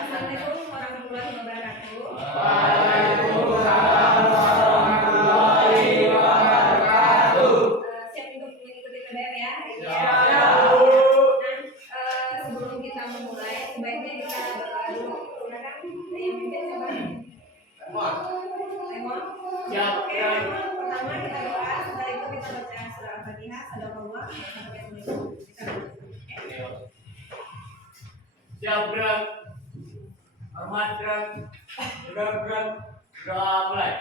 Assalamualaikum warahmatullahi wabarakatuh. Waalaikumsalam warahmatullahi wabarakatuh. Siap untuk mengikuti PDR ya? Siap. Sebelum kita memulai, sebaiknya kita berdoa dulu. Silakan. Yang mimpin siapa? Lemon. Siap. Oke, Lemon. Pertama kita doa, setelah itu kita baca surah Al-Fatihah, Sadaqallah, sampai Assalamualaikum. Siap, gerak. Hormat, gerak. Gerak. Doa mulai.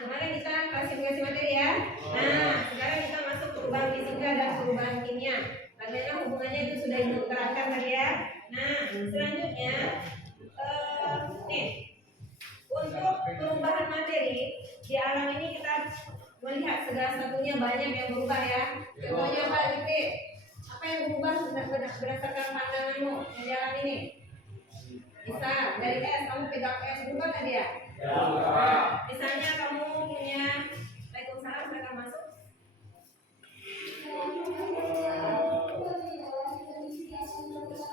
Kemarin kita klasifikasi materi ya. Nah, sekarang kita masuk perubahan fisika dan hubungannya itu sudah ibu terangkan tadi ya. Nah, selanjutnya nih untuk perubahan materi di alam ini kita melihat segala satunya banyak yang berubah ya. Contohnya apa, Lipi? Apa yang berubah berdasarkan pandanganmu yang di alam ini? Bisa dari S, kamu pegang S berubah tadi ya? Misalnya kamu punya, Waalaikumsalam, silakan masuk.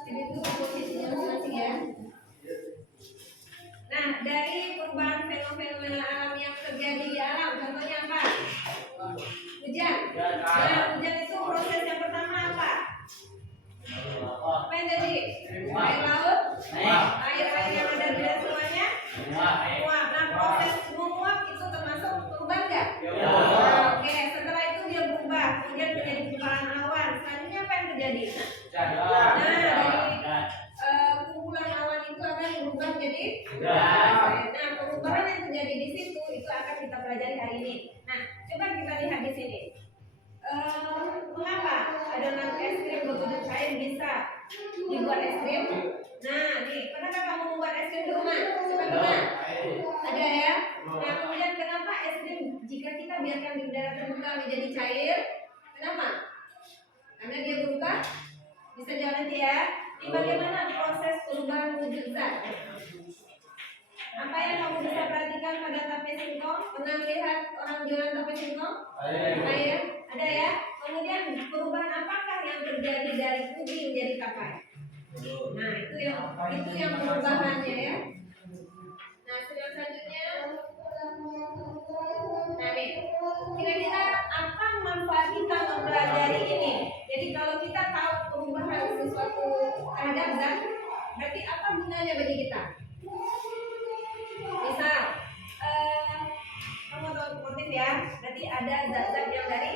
Jadi itu posisinya masing-masing ya. Nah, dari perubahan fenomena alam yang terjadi di alam, contohnya apa? Hujan. Nah, hujan itu proses yang pertama apa? Apa yang jadi? Air laut? Air yang ada di dalam semuanya? Menguap. Nah, proses menguap itu termasuk perubahan nggak? Oke, setelah itu dia berubah, kemudian menjadi gumpalan awan. Selanjutnya apa yang terjadi? Nah, dari kumpulan awan itu akan berubah menjadi nah, perubahan yang terjadi di situ itu akan kita pelajari hari ini. Nah, coba kita lihat di sini. Mengapa adonan es krim berbentuk cair bisa dibuat es krim? Nah, nih, pernahkah kamu membuat es krim di rumah? Coba teman. Ada ya? Nah, kemudian kenapa es krim jika kita biarkan di udara terbuka menjadi cair? Kenapa? Karena dia berubah. Bisa jalan nanti ya. Ini bagaimana proses perubahan wujud zat? Apa yang kamu bisa perhatikan pada tape singkong? Pernah melihat orang jualan tape singkong? Ada ya. Kemudian perubahan apakah yang terjadi dari ubi menjadi tapai? Nah, itu yang perubahannya ya. Nah, selanjutnya, nah nih, kira-kira apa manfaat kita mempelajari ini? Jadi kalau kita tahu perubahan sesuatu terhadap zat, berarti apa gunanya bagi kita? Misal, kamu tahu motif ya, berarti ada zat-zat yang dari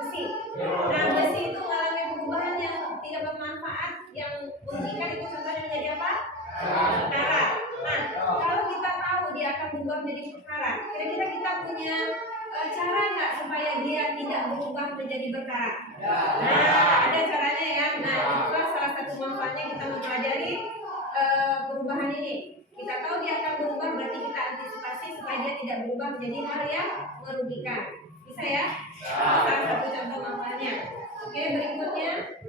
besi. Nah, besi itu mengalami perubahan yang tidak bermanfaat, yang merugikan, itu contohnya menjadi apa? Karat. Nah, kalau kita tahu dia akan berubah menjadi perkarat, kira-kira kita punya cara nggak supaya dia tidak berubah menjadi berkarat? Nah, ada caranya ya. Nah, itulah salah satu manfaatnya kita mempelajari perubahan ini. Kita tahu dia akan berubah, berarti kita antisipasi supaya dia tidak berubah menjadi hal yang merugikan. Bisa ya? Salah satu contoh manfaatnya. Oke, berikutnya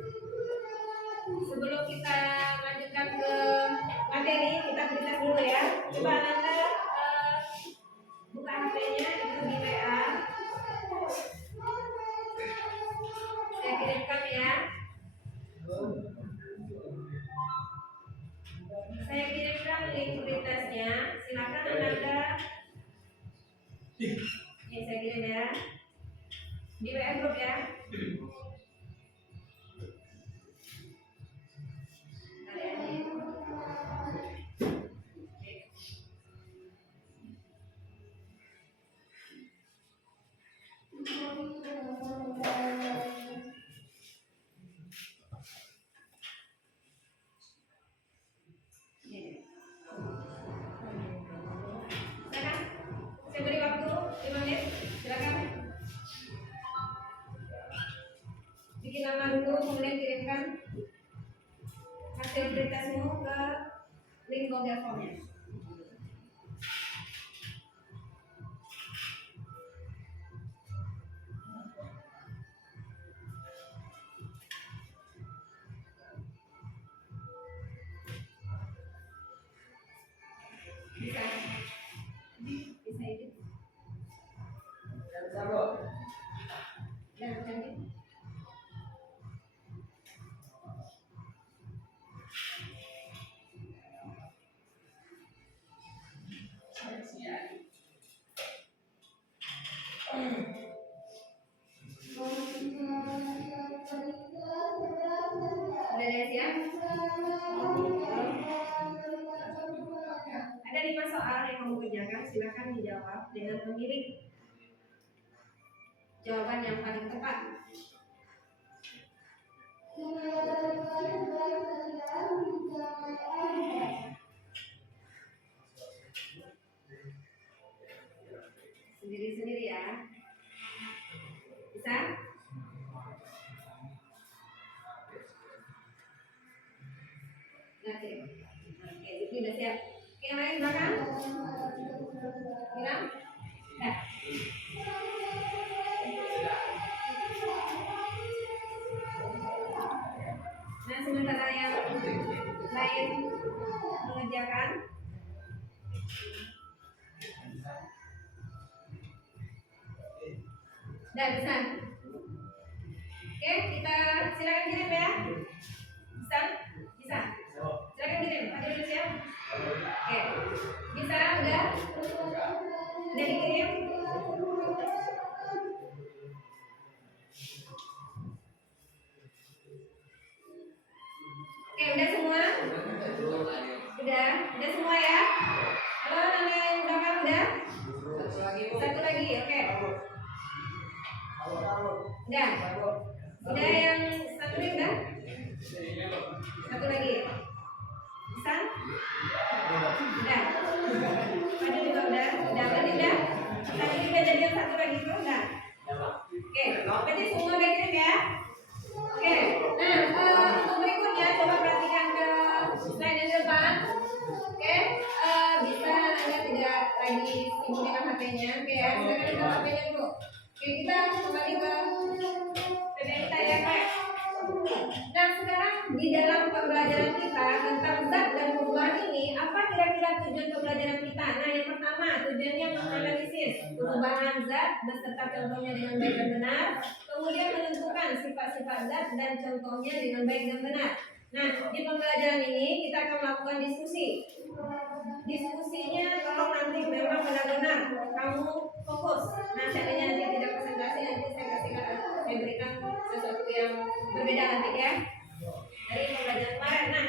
sebelum kita lanjutkan ke materi, kita berita dulu ya. Coba Anda buka HP-nya, itu di WA. Saya kirimkan ya. Saya kirimkan link beritanya. Silakan Anda. Ini saya kirim ya. Di WA group ya. Saya beri waktu 5 menit. Silakan. Bikin nama dulu, kemudian kirimkan hasil pretestmu ke link Google Form-nya. Bisa edit. Dan cantik. Beres ya. Ada 5 soal yang kamu kerjakan, silakan dijawab dengan memilih jawaban yang paling tepat. Sendiri-sendiri ya. Bisa? udah siap. Oke, yang lain belakang. Bilang. Dah. Nah, sementara yang lain mengerjakan. Dah bisa. Oke, kita silakan kirim ya. Bisa? Bisa. Silakan kirim. Ada udah siap? Oke. Bisa udah? Udah dikirim? Oke, udah semua? Udah semua ya? Halo, nanya yang belakang udah? Satu lagi, oke. Udah yang satu lagi udah? Satu lagi. Bisa? Udah. Tadi juga udah. Tadi udah. Tadi juga jadi yang satu lagi itu udah. Oke, berarti semua udah kirim ya? Oke. Nah, untuk berikutnya coba perhatikan ke slide yang depan. Oke, bisa Anda tidak lagi sibuk dengan HP-nya. Oke ya, silakan kita HP-nya dulu. Oke, kita kembali ke PPN kita ya, Pak. Nah, sekarang di dalam pembelajaran kita tentang zat dan perubahan ini, apa kira-kira tujuan pembelajaran kita? Nah, yang pertama, tujuannya menganalisis perubahan zat beserta contohnya dengan baik dan benar, kemudian menentukan sifat-sifat zat dan contohnya dengan baik dan benar. Nah, di pembelajaran ini kita akan melakukan diskusi. Diskusinya kalau nanti memang benar-benar kamu fokus. Nah, seandainya nanti tidak presentasi, nanti saya berikan sesuatu yang berbeda nanti ya dari pembelajaran kemarin. Nah,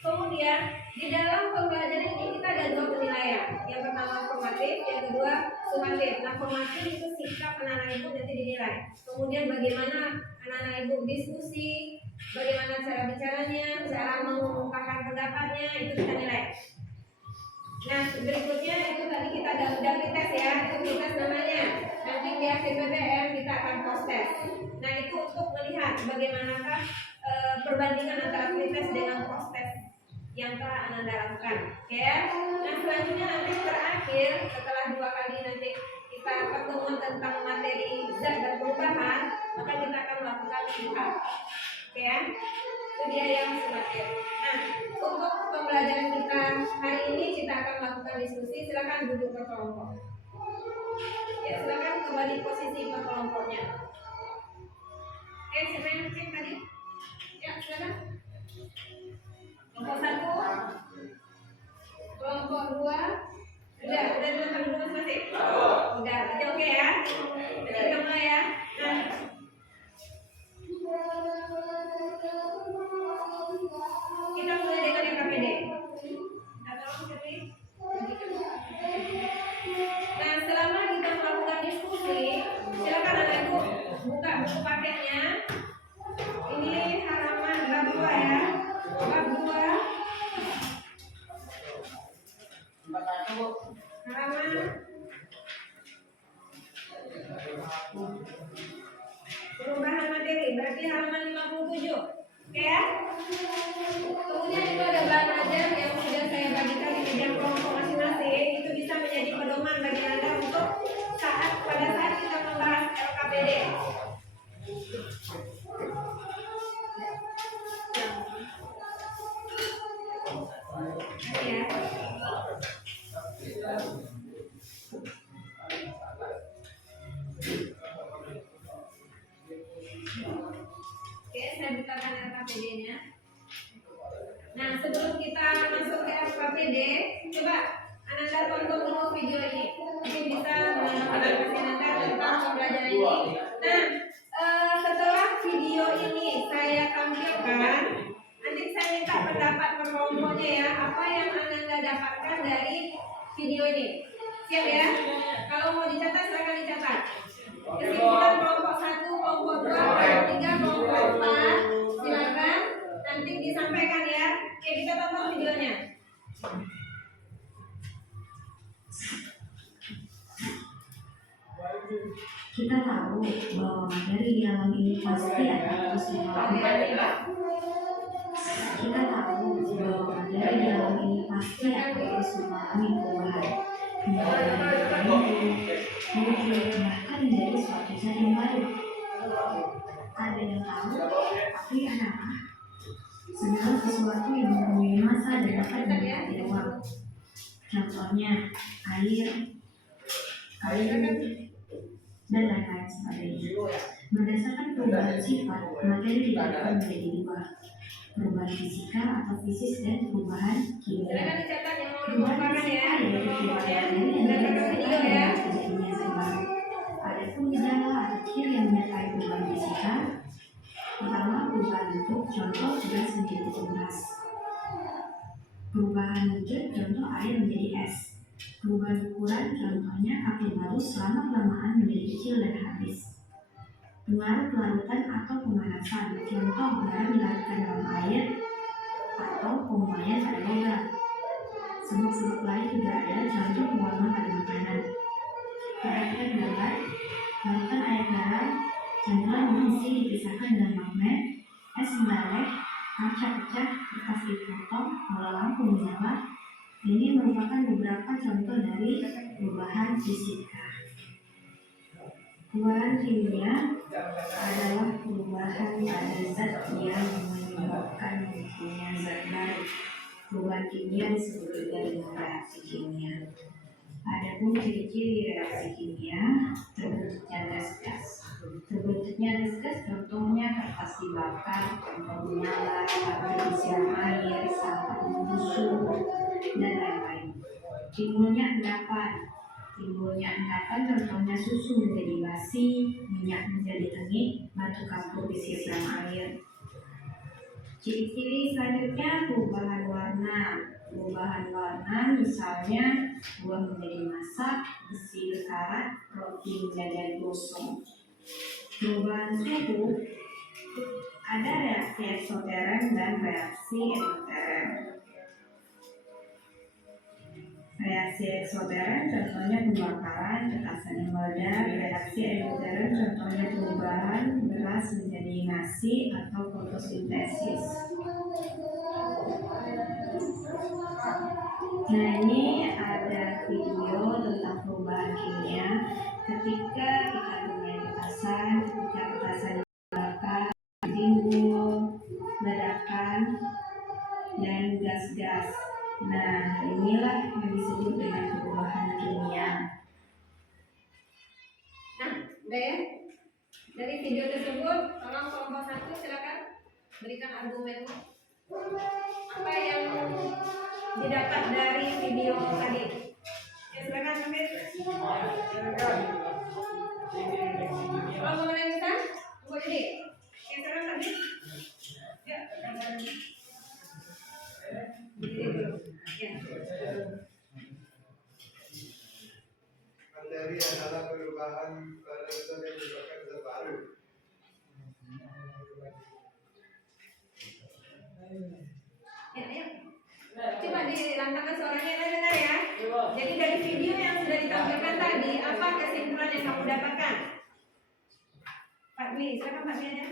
kemudian di dalam pembelajaran ini kita ada dua penilaian. Yang pertama formatif, yang kedua sumatif. Nah, formatif itu sikap anak-anak ibu nanti dinilai. Kemudian bagaimana anak-anak ibu diskusi, bagaimana cara bicaranya, cara mengungkapkan pendapatnya, itu kita nilai. Nah, berikutnya itu tadi kita udah tes ya, itu tes namanya. Nanti di akhir BBM kita akan post tes. Nah, itu untuk melihat bagaimanakah perbandingan antara tes dengan post tes yang telah Anda lakukan. Oke? Nah, selanjutnya nanti terakhir setelah 2 kali nanti kita pertemuan tentang materi zat dan perubahan, maka kita akan melakukan lihat. Oke ya? Itu dia yang semakin. Nah, untuk pembelajaran kita hari ini kita akan melakukan diskusi. Silakan duduk berkelompok. Ya, silakan kembali posisi berkelompoknya. Oke, siapa yang cek tadi? Ya, silakan. Kelompok 1, kelompok 2, udah teman-teman duduk masing-masing. Udah, berarti oke ya. Berarti kita mulai ya. Nah, kita mulai dengan yang KPD. Nah, selama kita melakukan diskusi, silakan anak ibu buka buku paketnya. Ini halaman bab 2 ya. Bab 2. Halaman perubahan materi, berarti halaman 57. Oke ya? Kemudian itu ada bahan ajar yang sudah saya bagikan di meja kelompok masing-masing. Itu bisa menjadi pedoman bagi Anda untuk pada saat kita membahas LKPD. Ya. Oke, saya bukakan LKPD-nya. Nah, sebelum kita masuk ke LKPD, coba Ananda tonton dulu video ini. Mungkin bisa menambah Ananda tentang pembelajaran ini. Nah, setelah video ini saya tampilkan, nanti saya minta pendapat per kelompoknya ya. Apa yang Ananda dapatkan dari video ini? Siap ya? Kalau mau dicatat, silakan dicatat. Kesimpulan kelompok 1, kelompok 2, kelompok 3, kelompok 4. Silakan nanti disampaikan ya. Oke, kita tonton videonya. Kita tahu bahwa materi di alam ini pasti akan terus berkembang. Kita tahu bahwa materi di alam ini pasti bahkan menjadi suatu zat yang baru. Ada yang tahu, tapi adalah segala sesuatu yang mempunyai massa dan dapat menjadi ruang. Contohnya air, kayu, dan lain-lain sebagainya. Berdasarkan perubahan sifat, materi dibagi menjadi dua: perubahan fisika atau fisis dan perubahan kimia. Silakan dicatat yang mau Perubahan dibongkarkan ya. fisika yaitu Kelompoknya perubahan dan rekam video ya. terjadinya zat baru. Adapun gejala atau ciri yang menyertai perubahan fisika, pertama perubahan bentuk, contoh gas menjadi tunas. Perubahan wujud, contoh air menjadi es. Perubahan ukuran, contohnya api baru selama-kelamaan menjadi kecil dan habis. Pengaruh pelarutan atau pemanasan, contoh garam dilarutkan dalam air atau pemuaian pada logam. Sebab-sebab lain juga ada, contoh pewarna pada makanan. Perhatikan gambar, larutan air garam, campuran mengisi dipisahkan dengan magnet, es meleleh, kaca pecah, kertas dipotong, bola lampu menyala. Ini merupakan beberapa contoh dari perubahan fisika. Perubahan kimia adalah perubahan pada zat yang menyebabkan munculnya zat baru. Perubahan kimia disebut juga dengan reaksi kimia. Adapun ciri-ciri reaksi kimia, terbentuknya gas-gas. Terbentuknya gas-gas contohnya kertas dibakar, contoh menyala, api disiram air, sampah membusuk, dan lain-lain. Timbulnya endapan. Timbulnya endapan contohnya susu menjadi basi, minyak menjadi tengik, batu kapur disiram air. Ciri-ciri selanjutnya perubahan warna. Perubahan warna misalnya buah menjadi masak, besi berkarat, roti menjadi gosong. Perubahan suhu, ada reaksi eksoterm dan reaksi endoterm. Reaksi eksoterm contohnya pembakaran, petasan yang meledak. Reaksi endoterm contohnya perubahan beras menjadi nasi atau fotosintesis. Nah, ini ada video tentang perubahan kimia ketika kita punya petasan, ketika petasan dibakar, timbul ledakan dan gas-gas. Nah, inilah yang disebut dengan perubahan kimia. Nah, udah ya. Dari video tersebut, tolong kelompok 1 silakan berikan argumenmu. Apa yang didapat dari video tadi? Ya, silakan Hamid. Kalau mau bisa, tunggu jadi. Ya, silakan Hamid. Ya, Materi adalah perubahan pada zat yang menyebabkan zat baru. ya, ya. Coba dilantangkan suaranya, dengar ya. Jadi dari video yang sudah ditampilkan tadi, apa kesimpulan yang kamu dapatkan? Pak Dwi, silakan Pak Dwi aja.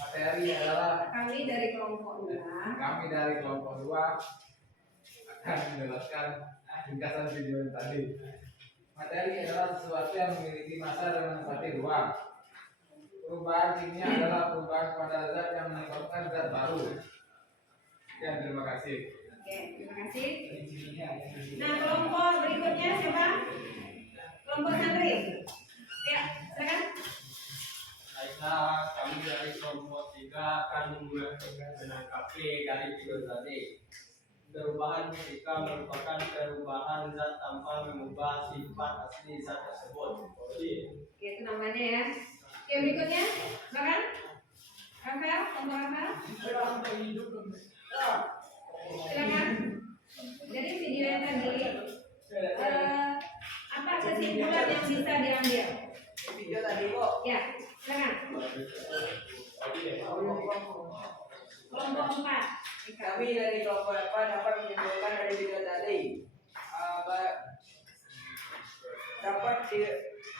Materi adalah Kami dari kelompok 2. kami dari kelompok 2 akan menjelaskan ringkasan video yang tadi. Materi adalah sesuatu yang memiliki massa dan menempati ruang. Perubahan kimia adalah perubahan pada zat yang menyebabkan zat baru. Ya, terima kasih. Oke, terima kasih. Nah, kelompok berikutnya siapa? Kelompok Santri. Ya, silakan. Baiklah, kami dari kelompok 3 akan menanggapi dari video tadi. Perubahan fisika merupakan perubahan zat tanpa mengubah sifat asli zat tersebut. Oke, itu namanya ya. Oke, berikutnya, silakan. Rafael, kelompok Rafael. Silakan. Jadi video yang tadi, apa kesimpulan yang bisa diambil? Video tadi kok Ya, silakan. Kelompok 4. kami dari kelompok 8 dapat menyimpulkan dari video tadi dapat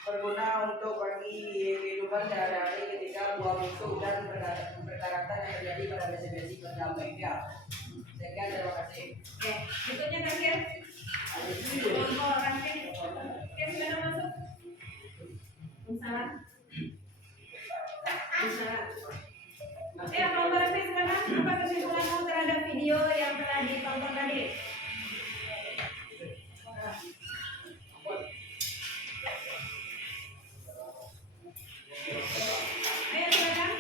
berguna untuk bagi kehidupan sehari-hari ketika buah busuk dan perkaratan yang terjadi pada besi-besi pada media. Sekian, terima kasih. Oke, berikutnya terakhir. Kelompok ranting. masalah? Masalah. Kalau berarti sekarang apa kesimpulanmu terhadap video yang telah ditonton tadi? Ayo silakan.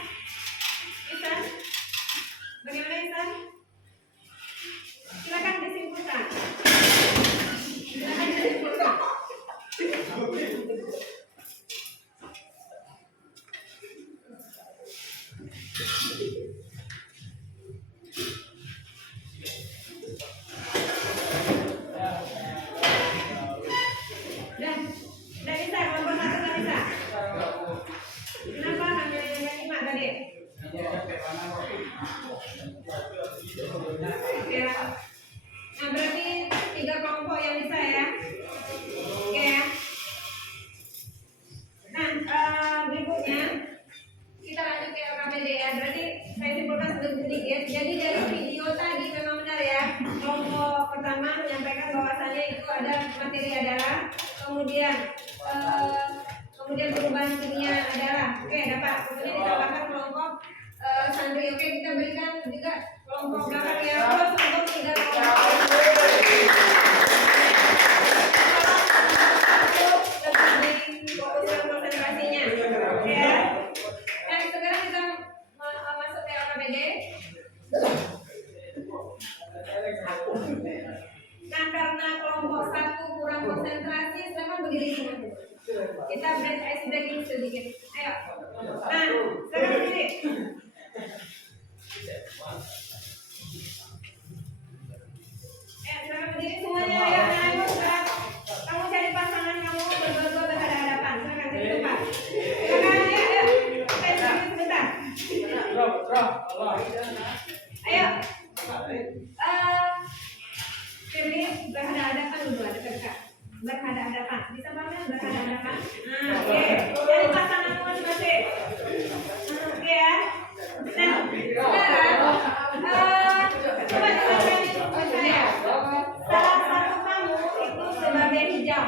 Ihsan, bagaimana Ihsan? Silakan disimpulkan. Silakan disimpulkan. Udah bisa, kelompok satu udah bisa. Kenapa hanya yang 5 tadi? Ya. Nah berarti 3 kelompok yang bisa ya. Oke ya. Nah berikutnya kita lanjut ke LKPD ya. Berarti saya simpulkan sedikit. Jadi dari video tadi memang benar ya. Kelompok pertama menyampaikan bahwasannya itu ada materi adalah, kemudian perubahan kimia adalah. Oke dapat. Kemudian ditambahkan kelompok santri. Oke kita berikan juga kelompok belakang ya. Terus untuk 3 kelompok. Fokus konsentrasinya. Oke ya. Nah sekarang kita masuk ke LKPD. Nah karena kelompok 1 kurang konsentrasi, silakan berdiri semua. Kita ice breaking sedikit. Ayo. Nah sekarang berdiri. Silakan berdiri semuanya. Ayo. Nah sekarang kamu cari pasangan kamu berdua-dua berhadapan. Silakan cari tempat. Silakan ayo. Sebentar. Ayo. Pilih berhadapan dulu, dekat-dekat. Berhadapan. Bisa mana berhadapan? Nah, oke. Cari pasangan masing-masing. Oke ya. Nah, sekarang coba dengarkan itu saya. Salah satu kamu itu sebagai hijau.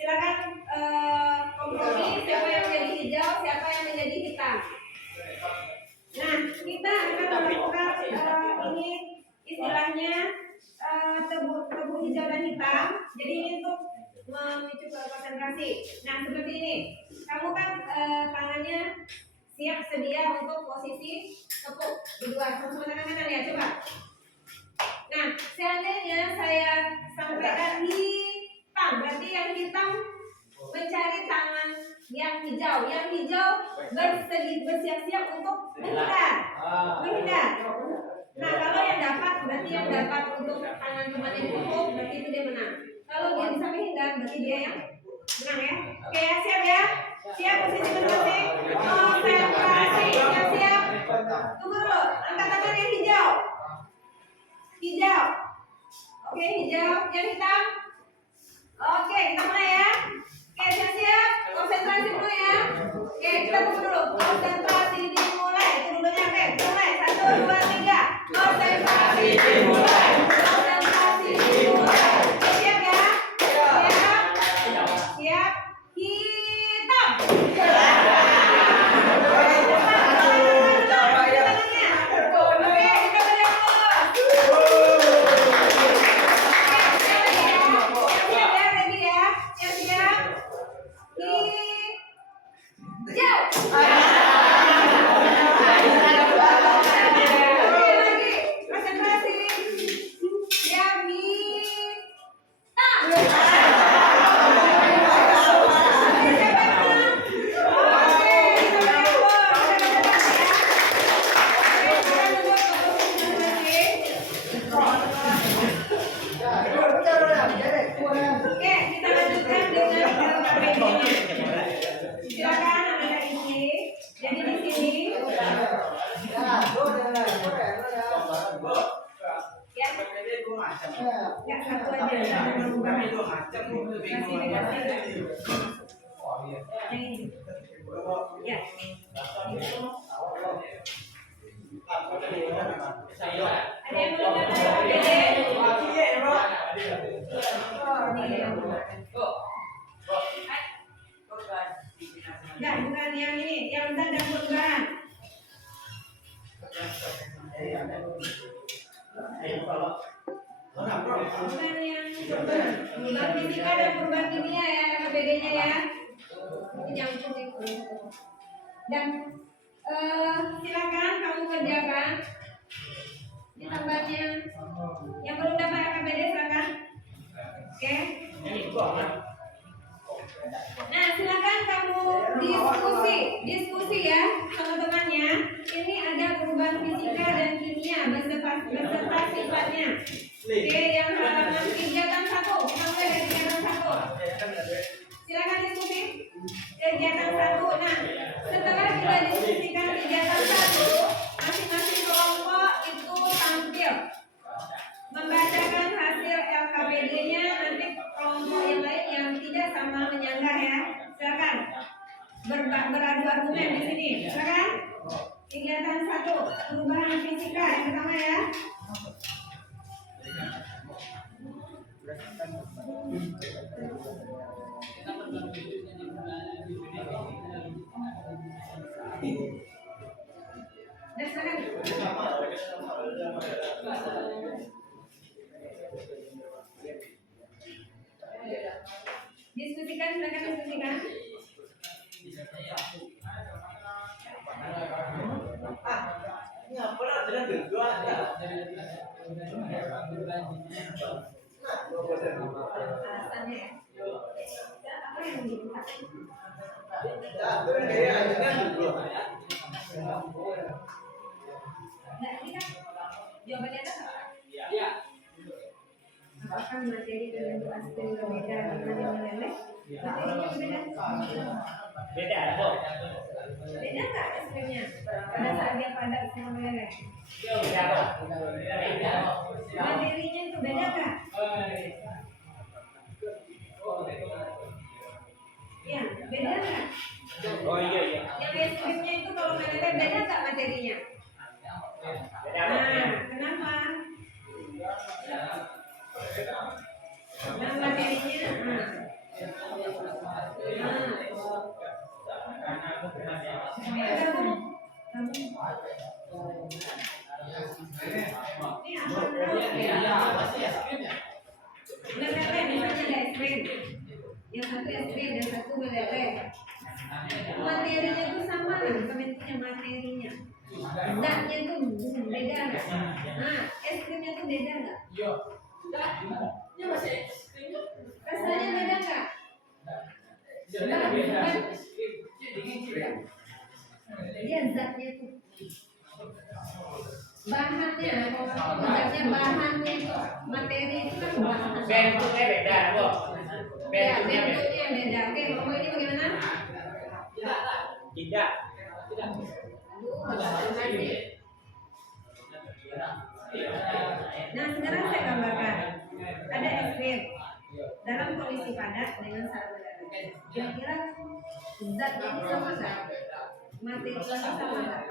Silakan kompromi siapa yang menjadi hijau, siapa yang menjadi hitam. Nah, kita akan melakukan ini istilahnya tebu hijau dan hitam. Jadi ini untuk memicu konsentrasi. Nah, seperti ini. Kamu kan tangannya siap sedia untuk posisi tepuk berdua. Sama-sama tangan kanan ya, coba. Nah, seandainya saya sampaikan hitam, berarti yang hitam mencari tangan yang hijau. Yang hijau bersiap-siap untuk menghindar. Nah, kalau yang dapat, berarti yang dapat untuk tangan temannya ditutup, berarti itu dia menang. Kalau dia bisa menghindar, berarti dia yang menang ya. Oke ya, siap ya? Siap posisi masing-masing. Konsentrasi, siap. Tunggu dulu, angkat tangan yang hijau. Hijau. Oke, hijau. Yang hitam. Oke, kita mulai ya. Oke, siap. Konsentrasi dulu ya. Oke, kita tunggu dulu. Konsentrasi dimulai. Itu dulunya, oke. Mulai. 1, 2, 3. Konsentrasi dimulai. Konsentrasi dimulai. Siap ya? Siap. Hitam. Oke, kita lanjutkan dengan LKPD-nya. Silakan Anda isi. Jadi di sini. Ya. Ya, satu aja. Jangan buka yang ini. Ya. Ada yang belum dapat LKPD? Enggak, bukan yang ini, yang zat dan perubahan. Bukan yang perubahan. Perubahan fisika dan perubahan kimia ya, KBD-nya ya. Ini nyambung itu. Dan silakan kamu kerjakan. Ini tambahnya. Yang belum dapat KBD silakan. Oke. Nah, silakan kamu diskusi ya teman-temannya. Ini ada perubahan fisika dan kimia beserta sifatnya. Oke, yang halaman kegiatan 1, mulai dari kegiatan 1. Silakan diskusi kegiatan 1. Nah, setelah kita diskusikan kegiatan 1, masing-masing kelompok itu tampil membacakan hasil LKPD-nya. Nanti kelompok yang lain yang tidak sama menyanggah ya. Silakan beradu argumen di sini. Silakan. Kegiatan 1, perubahan fisika yang pertama ya. Diskusikan, silakan diskusikan. Ini apa lah jalan berdua aja. Alasannya ya. Apa yang dibuat? Nah, ini kan jawabannya ada nggak? Iya. Apakah materi terbentuk aspek berbeda dengan yang meleleh? Materinya berbeda? Beda, Bob. Beda nggak aspeknya pada saat dia padat sama meleleh? Beda, Bob. Materinya itu beda nggak? Ya, beda nggak? Oh iya. Yang aspeknya itu kalau meleleh beda nggak materinya? Beda, Nah, kenapa? Nah, materinya, meleleh misalnya ada es krim, yang satu es krim, yang satu meleleh. Materinya itu sama kan, kementerinya materinya. Zatnya itu beda nggak? Nah, es krimnya itu beda nggak? Iya masih Rasanya beda nggak? Dia zatnya itu bahannya, zatnya bahannya itu materi itu kan bahan. bentuknya beda, Bob. Ya, bentuknya beda. Oke, ngomong ini bagaimana? Tidak. Nah, sekarang saya gambarkan. Ada es krim dalam kondisi padat dengan syarat meleleh. Kira-kira zatnya itu sama nggak? Materinya sama nggak?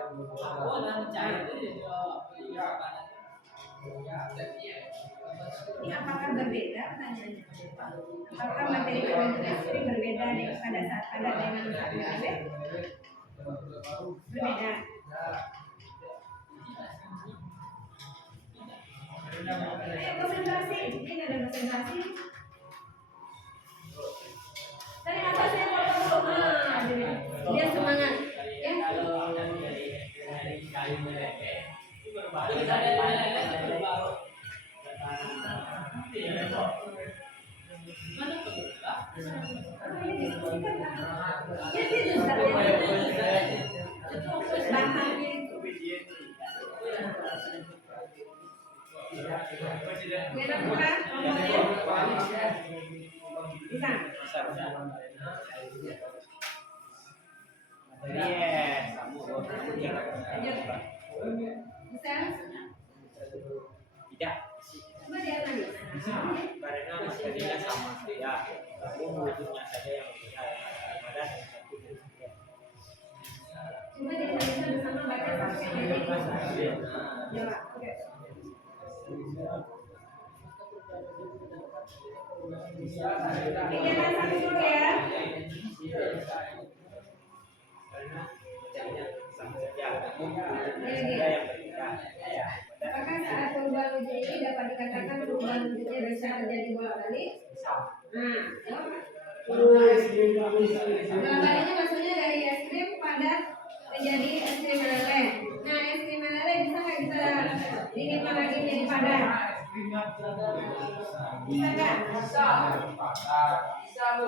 Ini apakah berbeda? Tanyanya. Apakah materi terbentuk es krim berbeda pada saat padat dengan saat meleleh? Berbeda. Ayo konsentrasi, ini ada konsentrasi. Tadi apa saya potong dulu? Dia semangat, ya. Bahannya itu. Beda bukan? Ngomongnya bisa. Bisa? Tidak. Coba lihat lagi. Karena materinya sama saja. Tapi wujudnya saja yang berbeda. Ada satu. Coba dianalisa bersama baca sampai ini. Jawab. Oke. Kegiatan 1 dulu ya. yang berkah. Apakah saat perubahan wujud ini dapat dikatakan perubahan wujudnya bisa terjadi bolak-balik? Nah, jawab. Bolak-baliknya maksudnya dari es krim padat menjadi es krim meleleh. Nah, es krim meleleh bisa nggak kita dinginkan lagi menjadi padat? Bisa nggak? Bisa Bu.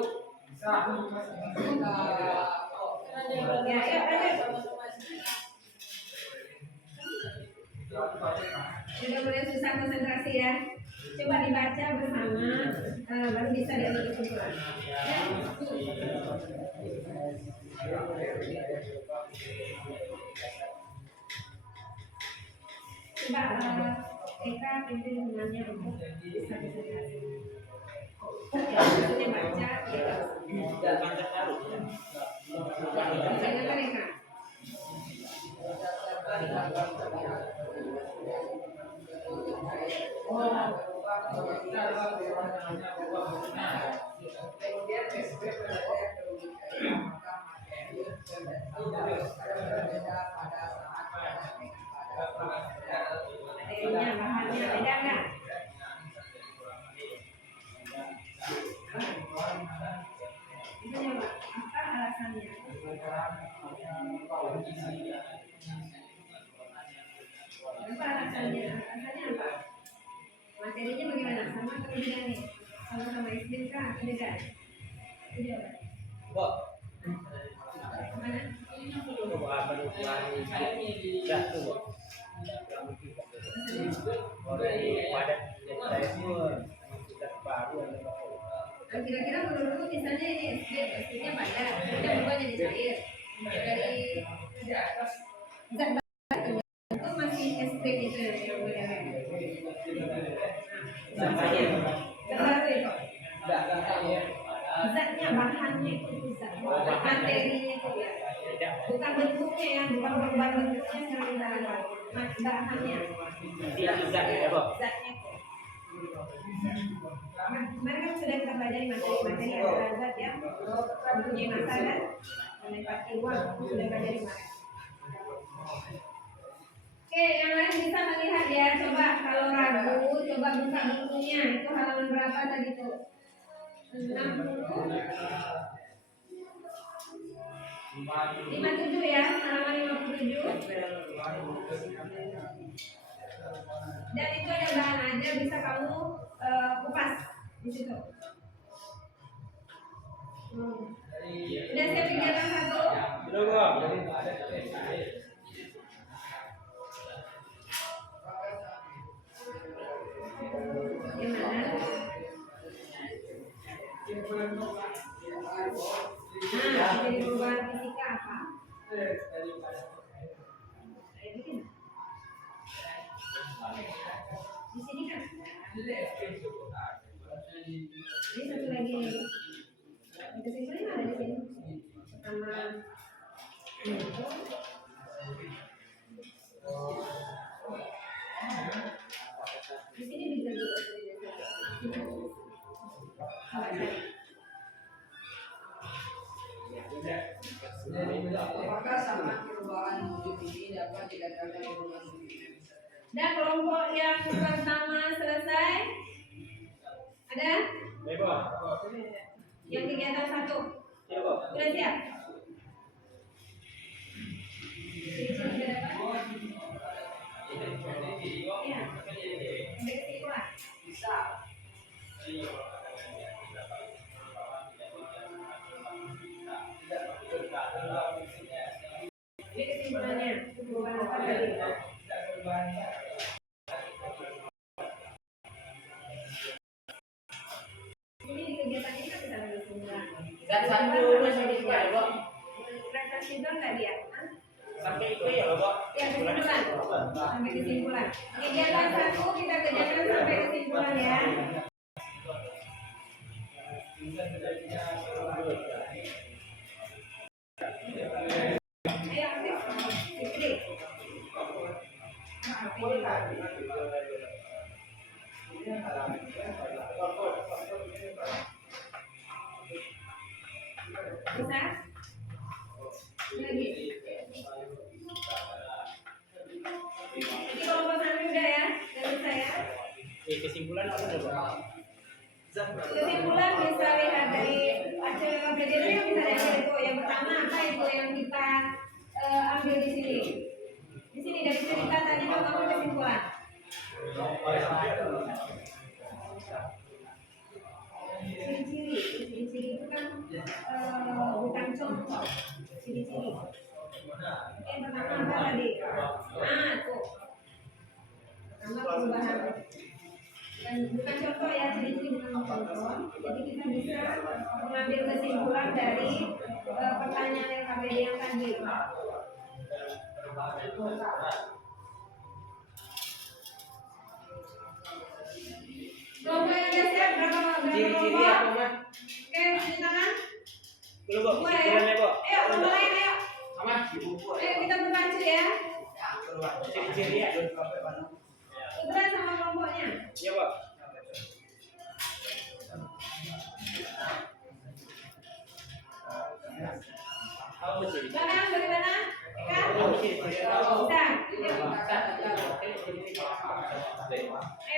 Ya, ayo. Sudah mulai susah konsentrasi ya. Coba dibaca bersama, baru bisa diambil kesimpulan. Ya. Coba Eka pimpin hubungannya untuk bisa konsentrasi. Maksudnya baca, ya. Jangan kan Eka. Materinya, bahannya beda nggak? Itu coba, apa alasannya? Apa alasannya? Alasannya apa? Materinya bagaimana? Sama atau beda nih? Sama-sama SDM kah? Atau beda? Itu coba. Kok Mana? jatuh. Kira-kira menurutmu misalnya ini SD-nya padat, kemudian berubah jadi cair. Dari zat baku itu masih SD itu yang berbeda. Terbaru itu. Zatnya, bahannya itu zat, materinya itu ya. Bukan bentuknya ya, bukan berubah bentuknya sekarang bahannya. Zatnya itu. Kemarin kan sudah kita pelajari materi adalah zat yang mempunyai massa dan menempati ruang, sudah pelajari kemarin. Oke, yang lain bisa melihat ya. Coba kalau ragu, coba buka bukunya. Itu halaman berapa tadi tuh? 60 57 ya, halaman 57. Dan itu ada bahan aja, bisa kamu kupas di situ. Udah siap kegiatan 1? Gimana? Nah, jadi perubahan fisika apa? Ayo bikin. Di sini kan? Ini satu lagi nih. Kesimpulan ada di sini. Pertama, di sini bisa juga. Apakah sama perubahan wujud ini dapat dikatakan perubahan wujud? Dan kelompok yang pertama selesai. Ada? Yang kegiatan 1. Sudah siap? Ya. Ambil kesimpulan. Bisa. Ini kesimpulannya. Perubahan apa tadi? Ini di kegiatan ini kan bisa ambil kesimpulan. Dan satu sampai juga ya, Pak. Referensi dong nggak dia? Hah? Sampai itu ya, Pak. Ya, kesimpulan. Sampai kesimpulan. Kegiatan 1 kita kerjakan sampai kesimpulan ya. Ayo aktif. Fitri. Bisa? Lagi. Kesimpulan bisa lihat dari hasil pelajaran yang bisa diambil itu. Yang pertama apa itu yang kita ambil di sini? Di sini dari cerita tadi itu kamu kesimpulan. Ciri-ciri itu kan bukan contoh. Ciri-ciri. Yang pertama apa tadi? Tuh. Pertama perubahan. Dan bukan contoh ya, ciri-ciri bukan contoh. Jadi kita bisa mengambil kesimpulan dari pertanyaan yang KBD yang tadi. Kelompok yang udah siap berapa Ciri-ciri kelompok? apa, Mak? Oke, cuci tangan. Dulu, Bo. Dua ya. Kesimpulannya, Bo. Ayo, kelompok lain ayo. Sama di buku. Ayo kita berpacu ya. Ciri-ciri ya. Ukuran sama kelompoknya. Iya, Bo. Apa ciri? Belakang bagaimana? Eka? Bisa. Ayo.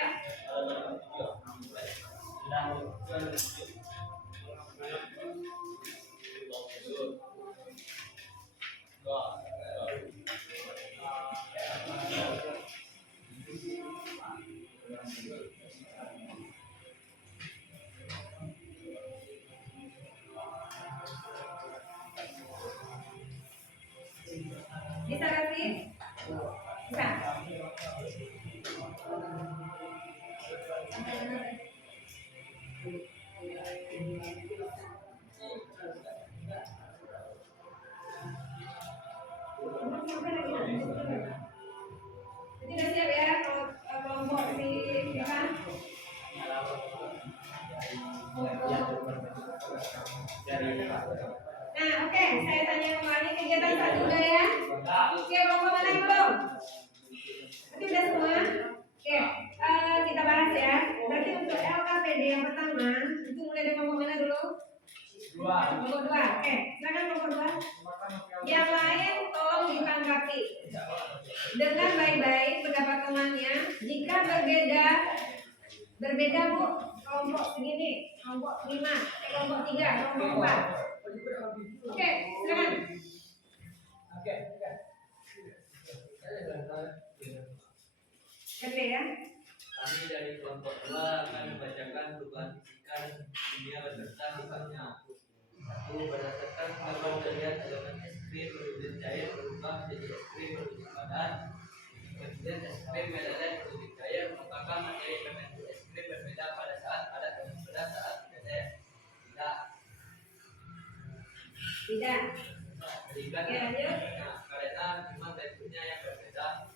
Bisa kasih? Bisa. Jadi udah siap ya kalau kelompok di depan? Nah, oke, saya tanya kembali kegiatan satu udah ya. Oke, kelompok mana yang belum? Berarti udah semua? Oke, kita bahas ya. Berarti untuk LKPD yang pertama, itu mulai dari kelompok mana dulu? Kelompok 2. Oke, silakan kelompok 2. Yang lain tolong ditanggapi dengan baik-baik pendapat temannya. Jika berbeda Bu, kelompok segini, kelompok 5, kelompok 3, kelompok 4. Oke, silakan. Oke ya. Kami dari kelompok 2 akan membacakan perubahan fisika dan kimia beserta sifatnya. 1. Berdasarkan pengetahuan terlihat elemen es krim berwujud cair berubah menjadi es krim berwujud padat. Kemudian es krim meleleh berwujud cair. Apakah materi berbentuk es krim berbeda pada saat padat dan berbeda saat meleleh? Tidak. Tidak. Berikan karena cuma bentuknya yang berbeda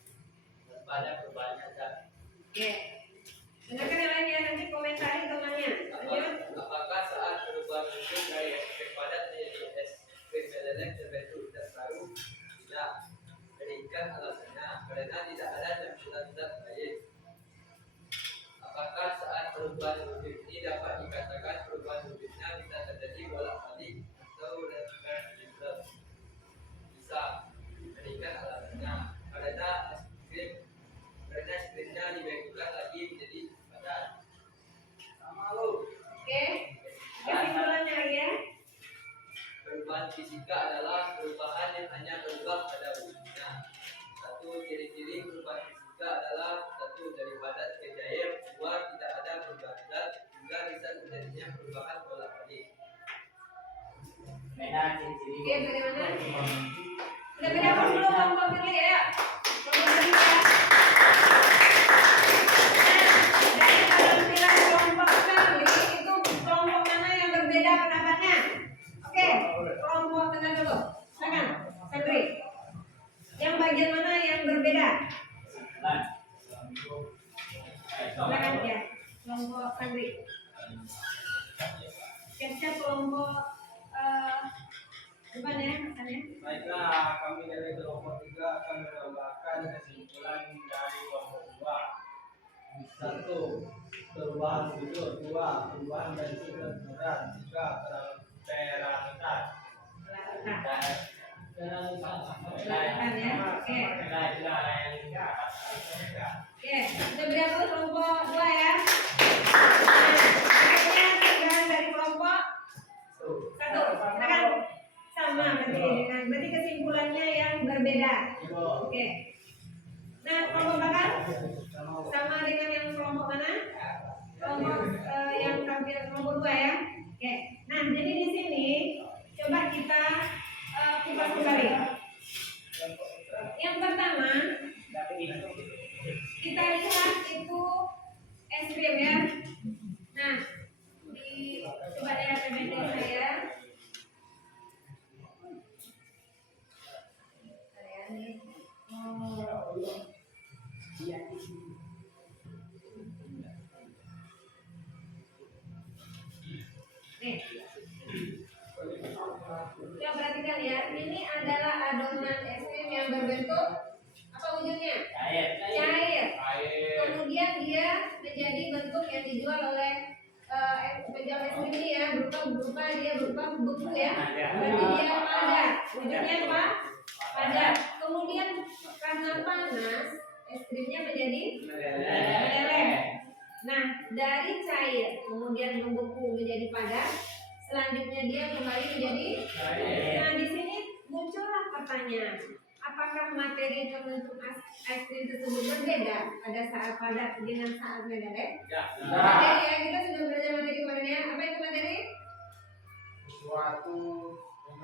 pada perubahannya zat. Oke. Dengarkan yang lain ya, nanti komentari temannya. Lanjut. Apakah saat berubah bentuk dari es krim padat menjadi es krim meleleh terbentuk zat baru? Tidak. Berikan alasannya karena tidak ada campuran zat lain. Apakah saat perubahan wujud ini dapat dikatakan perubahan wujudnya bisa terjadi bolak-balik atau reverse? Bisa. Berikan alasannya karena es krimnya dibekukan lagi menjadi padat. Sama lo. Oke. Kesimpulannya lagi ya. Perubahan fisika adalah perubahan yang hanya berubah pada wujudnya. 1. Ciri-ciri perubahan fisika adalah 1. Dari padat ke cair. 2. Tidak ada perubahan zat. 3. Bisa terjadinya perubahan bolak-balik. Oke, bagaimana? Udah beda apa belum kelompok pilih ya? Kelompok pilih ya. Dari penampilan kelompok kali itu kelompok mana yang berbeda pendapatnya? Oke, kelompok tengah dulu. Silakan, Febri. Yang bagian mana yang berbeda? Silakan ya, kelompok Febri. Siap-siap kelompok depan ya, makannya. Baiklah, kami dari kelompok 3 akan menambahkan kesimpulan dari kelompok 2. 1. Perubahan wujud. 2. Perubahan bentuk dan ukuran. 3. Peralatan. Nah, 8 ya. Oke. Oke, sudah berapa kelompok 2 ya? Nah, terakhir dari kelompok 1. Silakan. Sama berarti kesimpulannya yang berbeda. Oke. Nah, kelompok belakang sama dengan yang kelompok mana? Kelompok yang tampil kelompok 2 ya. Oke. Nah, jadi di sini coba kita kupas kembali. Yang pertama, kita lihat itu es krim ya. Nah, coba lihat PPT saya. Nih. Coba perhatikan ya, ini adalah adonan es krim yang berbentuk apa wujudnya? Cair. Kemudian dia menjadi bentuk yang dijual oleh penjual es krim ini ya, berupa beku ya. Berarti dia padat. Wujudnya apa? Padat. Kemudian karena panas, es krimnya menjadi meleleh. Nah, dari cair kemudian membeku menjadi padat. Selanjutnya dia kembali menjadi cair. Nah, di sini muncullah pertanyaan, apakah materi pembentuk es krim tersebut berbeda pada saat padat dengan saat meleleh? Materi ya, kita sudah belajar materi kemarin ya. Apa itu materi? Sesuatu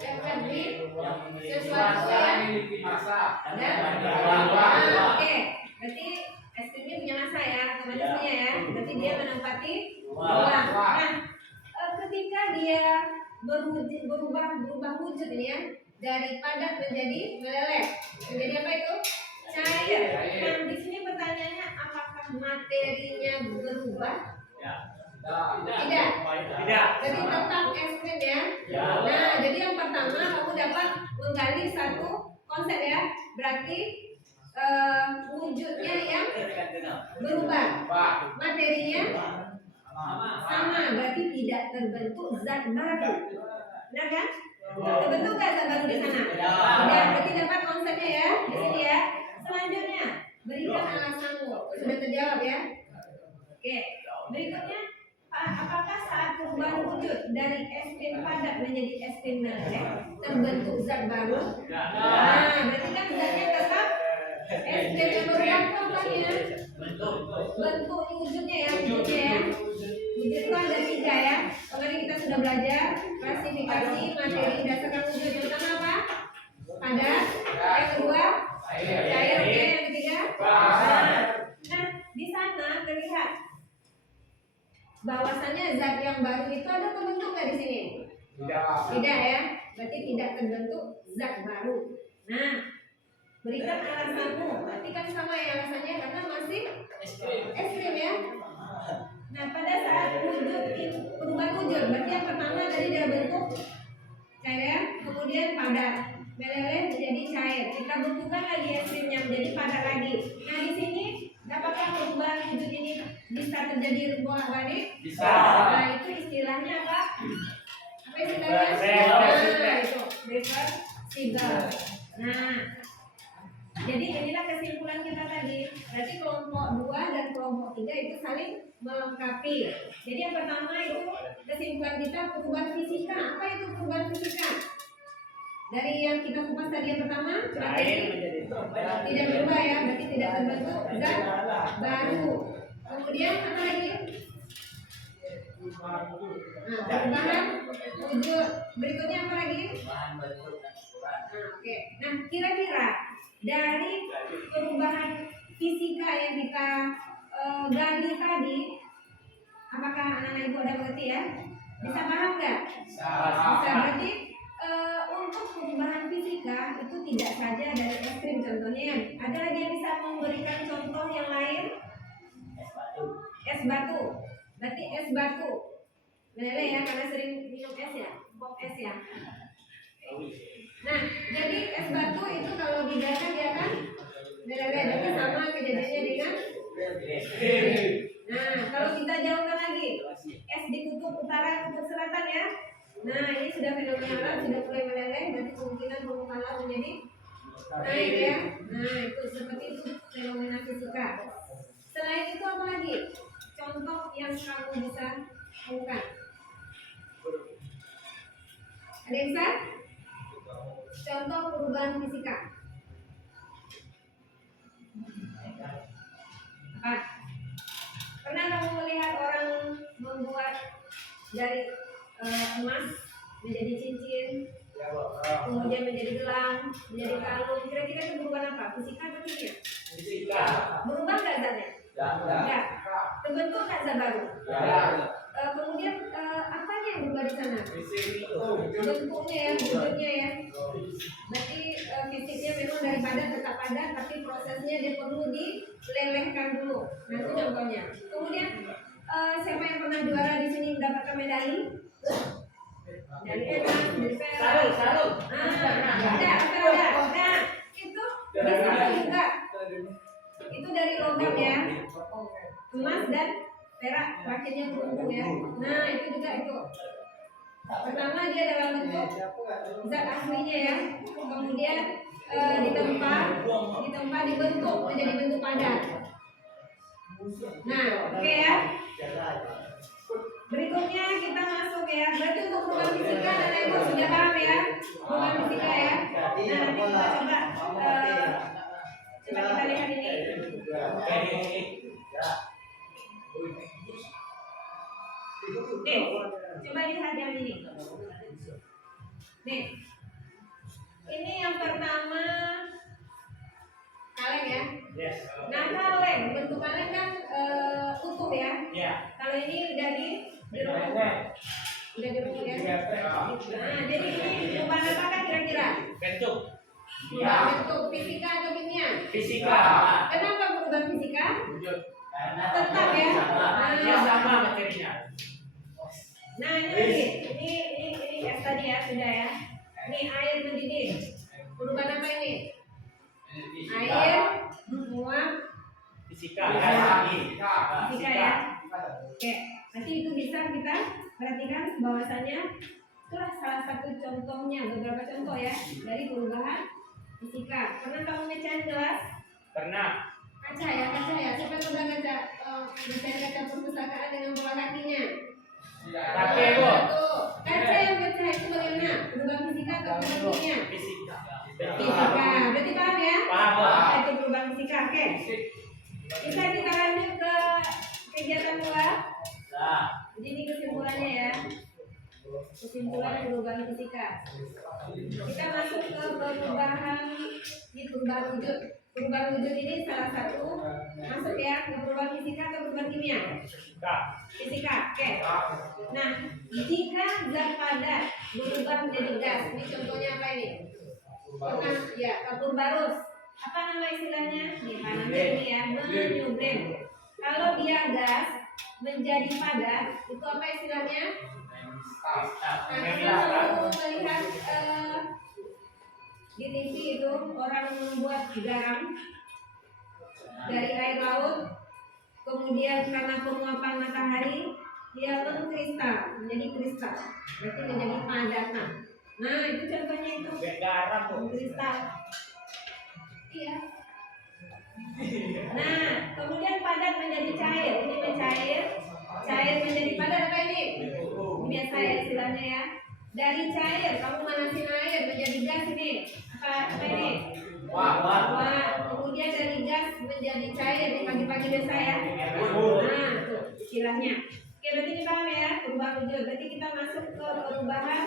Yang lebih sesuatu yang memiliki massa dan oke, berarti es krimnya punya massa ya, otomatisnya ya. Berarti dia menempati ruang. Nah, ketika dia berubah wujud ini ya, dari padat menjadi meleleh, menjadi apa itu? Cair. Nah, di sini pertanyaannya, apakah materinya berubah? Tidak. Jadi tetap es krim ya. Nah, jadi yang pertama kamu dapat menggali satu konsep ya. Berarti wujudnya yang berubah, materinya sama, berarti tidak terbentuk zat baru. Benar kan? Terbentuk nggak zat baru di sana? Tidak. Berarti dapat konsepnya ya di sini ya. Selanjutnya berikan alasanmu. Sudah terjawab ya. Oke. Berikutnya, apakah saat perubahan wujud dari es krim padat menjadi es krim meleleh terbentuk zat baru? Nah, berarti kan zatnya tetap es krim yang berubah apanya? Bentuk wujudnya ya, wujud itu ada 3 ya. Kemarin kita sudah belajar klasifikasi materi berdasarkan wujud. Yang pertama apa? Padat. Yang kedua cair. Oke, yang ketiga. Nah, di sana terlihat bahwasannya zat yang baru itu ada terbentuk nggak di sini? Tidak ya. Berarti tidak terbentuk zat baru. Nah, berikan alasanmu. Berarti kan sama ya alasannya karena masih es krim ya. Nah, pada saat perubahan wujud, berarti yang pertama tadi dia bentuk cair ya, kemudian padat, meleleh menjadi cair. Kita bentukkan lagi es krimnya menjadi padat lagi. Nah, di sini apakah perubahan wujud ini bisa terjadi bolak-balik? Bisa. Nah, itu istilahnya apa? Apa istilahnya? Nah, itu reversible. Nah, jadi inilah kesimpulan kita tadi. Berarti kelompok 2 dan kelompok 3 itu saling melengkapi. Jadi yang pertama itu kesimpulan kita perubahan fisika. Apa itu perubahan fisika? Dari yang kita kupas tadi yang pertama, materi tidak berubah ya, berarti tidak terbentuk zat baru. Kemudian apa lagi? Nah, perubahan wujud. Berikutnya apa lagi? Oke. Nah, kira-kira dari perubahan fisika yang kita gali tadi, apakah anak-anak ibu ada mengerti ya? Bisa paham nggak? Bisa. Berarti untuk perubahan fisika itu tidak saja dari es krim contohnya. Ada lagi yang bisa memberikan contoh yang lain? Es batu. Berarti es batu meleleh ya karena sering minum es ya, pop es ya. Nah, jadi es batu itu kalau dibiarkan dia kan meleleh. Jadi sama kejadiannya dengan nah, kalau kita jauhkan lagi es di kutub utara, kutub selatan ya. Nah, ini sudah fenomena alam, sudah mulai meleleh, berarti kemungkinan permukaan malam menjadi naik ya. Nah itu seperti itu fenomena fisika. Selain itu apa lagi? Contoh yang kamu bisa lakukan. Ada yang bisa? Contoh perubahan fisika. Apa? Pernah kamu melihat orang membuat dari emas menjadi cincin, kemudian menjadi gelang, menjadi kalung? Kira-kira itu perubahan apa? Fisika atau kimia? Fisika. Berubah nggak zatnya? Ya. Terbentuk nggak zat baru? Kemudian apanya yang berubah di sana? Bentuknya ya, wujudnya ya. Berarti fisiknya memang dari padat tetap padat, tapi prosesnya dia perlu dilelehkan dulu. Nah itu contohnya. Kemudian siapa yang pernah juara di sini mendapatkan medali? Dari emas, dari perak. Sarung. Ada. Nah itu bisa juga. Itu dari logam ya. Emas dan perak akhirnya berkumpul ya. Nah itu juga itu. Pertama dia dalam bentuk zat aslinya ya. Kemudian ditempa dibentuk menjadi bentuk padat. Nah oke ya. Berikutnya kita masuk ya. Berarti untuk perubahan fisika dan ego sudah paham ya. Perubahan fisika ya. Nah nanti kita coba kita lihat ini. Nih, coba lihat yang ini. Nih, ini yang pertama kaleng ya. Nah kaleng, bentuk kaleng kan utuh ya. Kalau ini udah dirungut ya. Nah, jadi ini perubahan apa kan kira-kira? Bentuk. Bentuk fisika atau kimia? Fisika. Kenapa perubahan fisika? Tetap ya. Sama materinya. Nah ini ya tadi ya sudah ya. Ini air mendidih. Perubahan apa ini? Air menguap. Fisika. Fisika ya. Oke, nanti itu bisa kita perhatikan bahwasanya itulah salah satu contohnya, beberapa contoh ya dari perubahan fisika. Pernah kamu ngecahin gelas? Pernah. Kaca ya. Siapa yang pernah ngecahin kaca perpustakaan dengan bola kakinya? Pakai Bu. Tuh, kaca yang pecah itu bagaimana? Perubahan fisika atau perubahan kimia? Fisika. Fisika. Berarti paham ya? Paham. Nah, itu perubahan fisika. Oke. Bisa kita lanjut ke kegiatan luar. Jadi ini kesimpulannya ya. Kesimpulan perubahan fisika. Kita masuk ke perubahan wujud. Perubahan wujud ini salah satu masuk ya ke perubahan fisika atau perubahan kimia? Fisika. Oke. Nah, jika zat padat berubah menjadi gas, ini contohnya apa ini? Pernah ya, kapur barus. Apa nama istilahnya? Nih, panasnya ini ya, menyublim. Kalau dia gas menjadi padat, itu apa istilahnya? Nah, kita perlu melihat di TV itu orang membuat garam dari air laut, kemudian karena penguapan matahari dia mengkristal menjadi kristal, berarti menjadi padatan. Nah itu contohnya itu mengkristal. Iya. Nah kemudian padat menjadi cair, ini mencair, cair menjadi padat apa ini? Ini biasa ya istilahnya ya. Dari cair kamu manasin air menjadi gas ini. Apa ini? Wah. Kemudian dari gas menjadi cair di pagi-pagi biasa ya. Nah, tuh istilahnya. Oke, berarti ini paham ya, perubahan wujud. Berarti kita masuk ke perubahan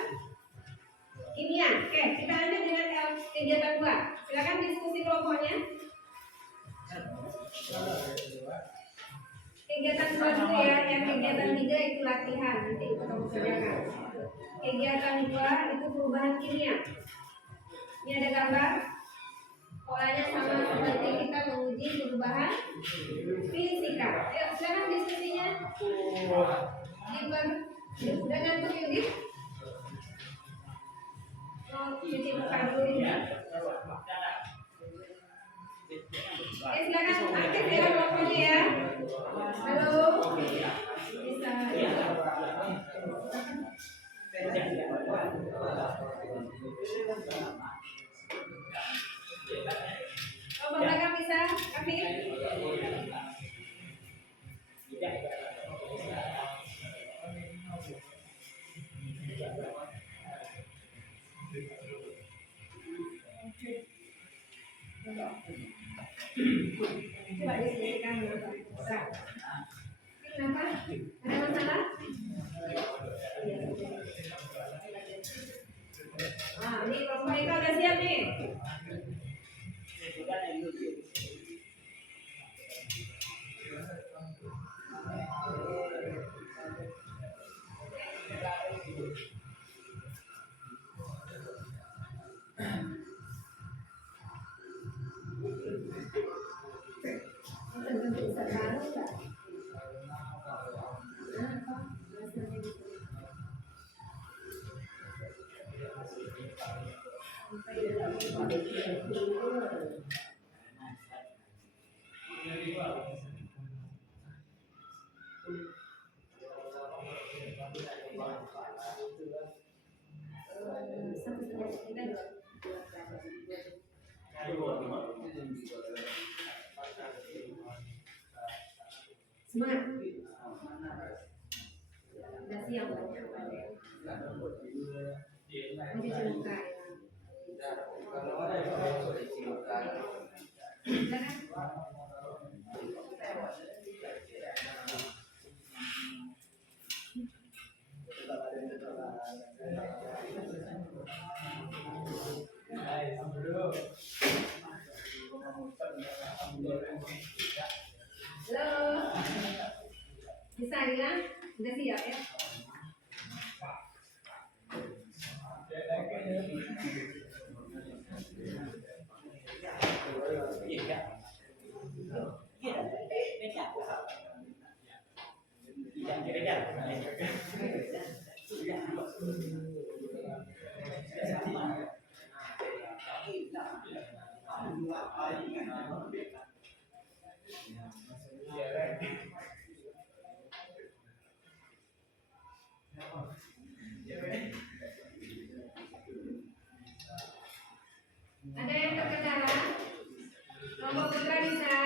kimia. Oke, kita lanjut dengan kegiatan 2. Silakan diskusi kelompoknya. Kegiatan 2 dulu ya, yang kegiatan 3 itu latihan, nanti itu kamu kerjakan. Kegiatan 2 itu perubahan kimia. Ini ada gambar. Polanya sama seperti kita menguji perubahan fisika. Ayo silakan diskusinya. Sudah ngantuk Yudi? Cuci muka dulu ya. Silakan aktif ya kelompoknya ya. Halo. Bisa. Kevin. Coba diselesaikan dulu. Kenapa? Ada masalah? Ah, ini kelompok mereka udah siap nih. Semangat. Udah siap. Nanti cerita. Halo. Bisa hilang? Udah siap ya? Ada yang terkendala? Kelompok putra bisa?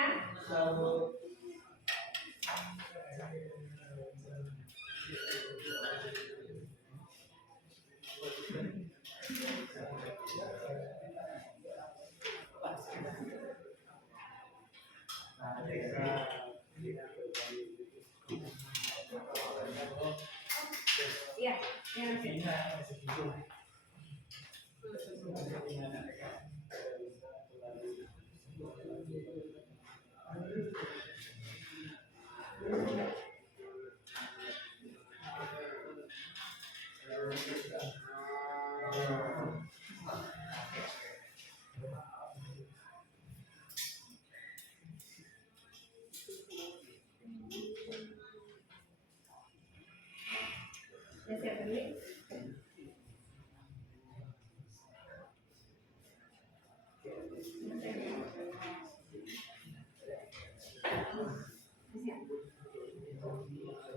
Iya, ya. Udah siap dulu.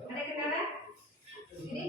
Ada kendala? Ini?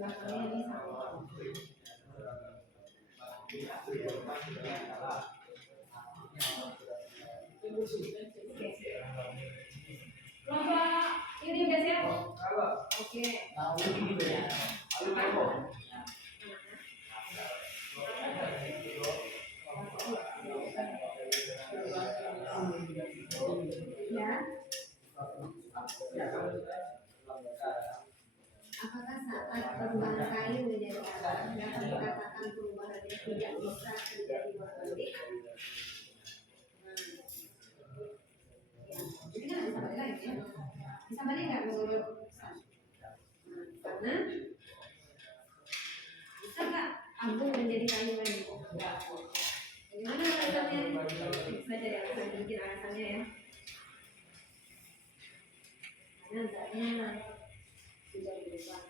Belakangnya ini sama. Kelompok ini udah siap? Oke. Ya. Apakah saat perubahan kayu menjadi alam dapat dikatakan perubahan yang tidak bisa terjadi berbalik? Jadi kan bisa balik lagi ya? Bisa balik nggak menurut karena bisa nggak abu menjadi kayu lagi? Bagaimana alasannya? Bisa jadi alasan bikin alasannya ya. Karena zatnya sudah berubah.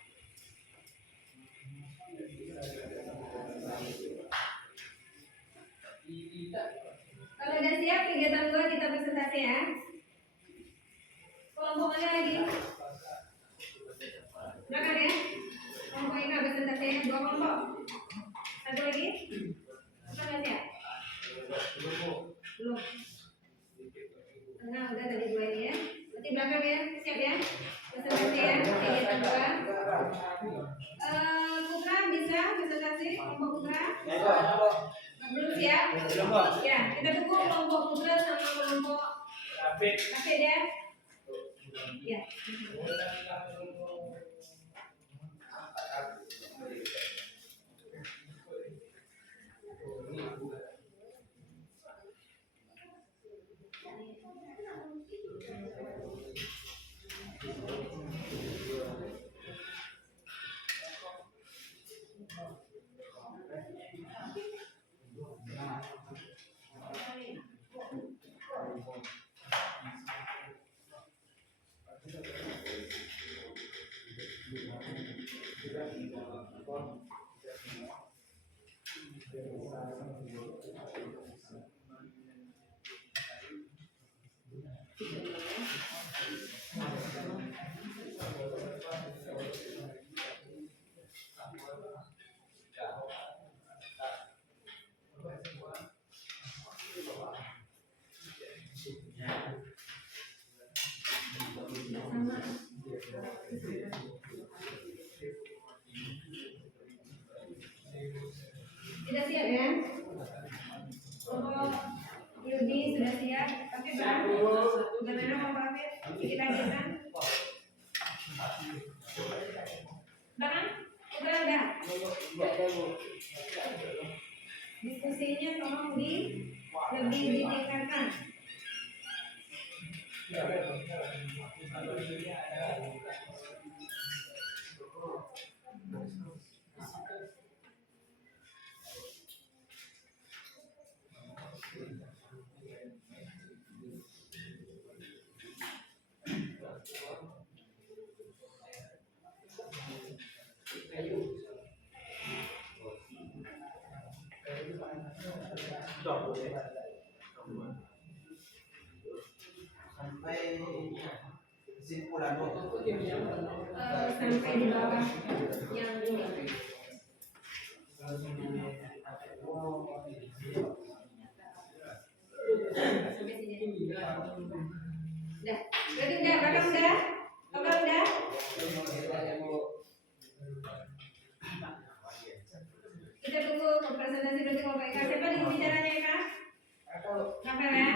Kalau udah siap kegiatan 2 kita presentasi ya. Kelompok mana lagi? Belakang ya. Kelompok ini presentasi 2 kelompok. Satu lagi. Sudah siap? Belum. Tengah udah tadi 2 ini ya. Berarti belakang ya. Siap ya? Presentasi ya. Kegiatan 2. Putra bisa presentasi kelompok Putra? Belum siap? Ya, kita tunggu kelompok Putra sama kelompok David ya. Ya. Sudah siap ya? Kelompok Yudi sudah siap. Tapi bagaimana mau David? Kita lanjutkan. Belakang? Udah. Diskusinya tolong lebih ditingkatkan. Sampai kesimpulan Sampai di bawah yang ini. Sampai sini. Udah, berarti udah, belakang udah? Total udah? Kita tunggu presentasi dari kelompok Eka. Siapa di bicaranya Eka? Rafael ya?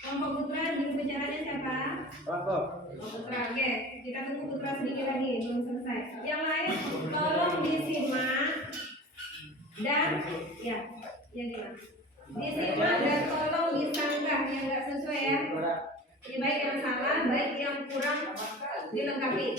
Kelompok Putra di bicaranya siapa? Oh, Putra, oke. Kita tunggu Putra sedikit lagi, belum selesai. Yang lain tolong disimak dan ya disimak dan tolong disanggah yang nggak sesuai ya. Ini baik yang salah, baik yang kurang dilengkapi.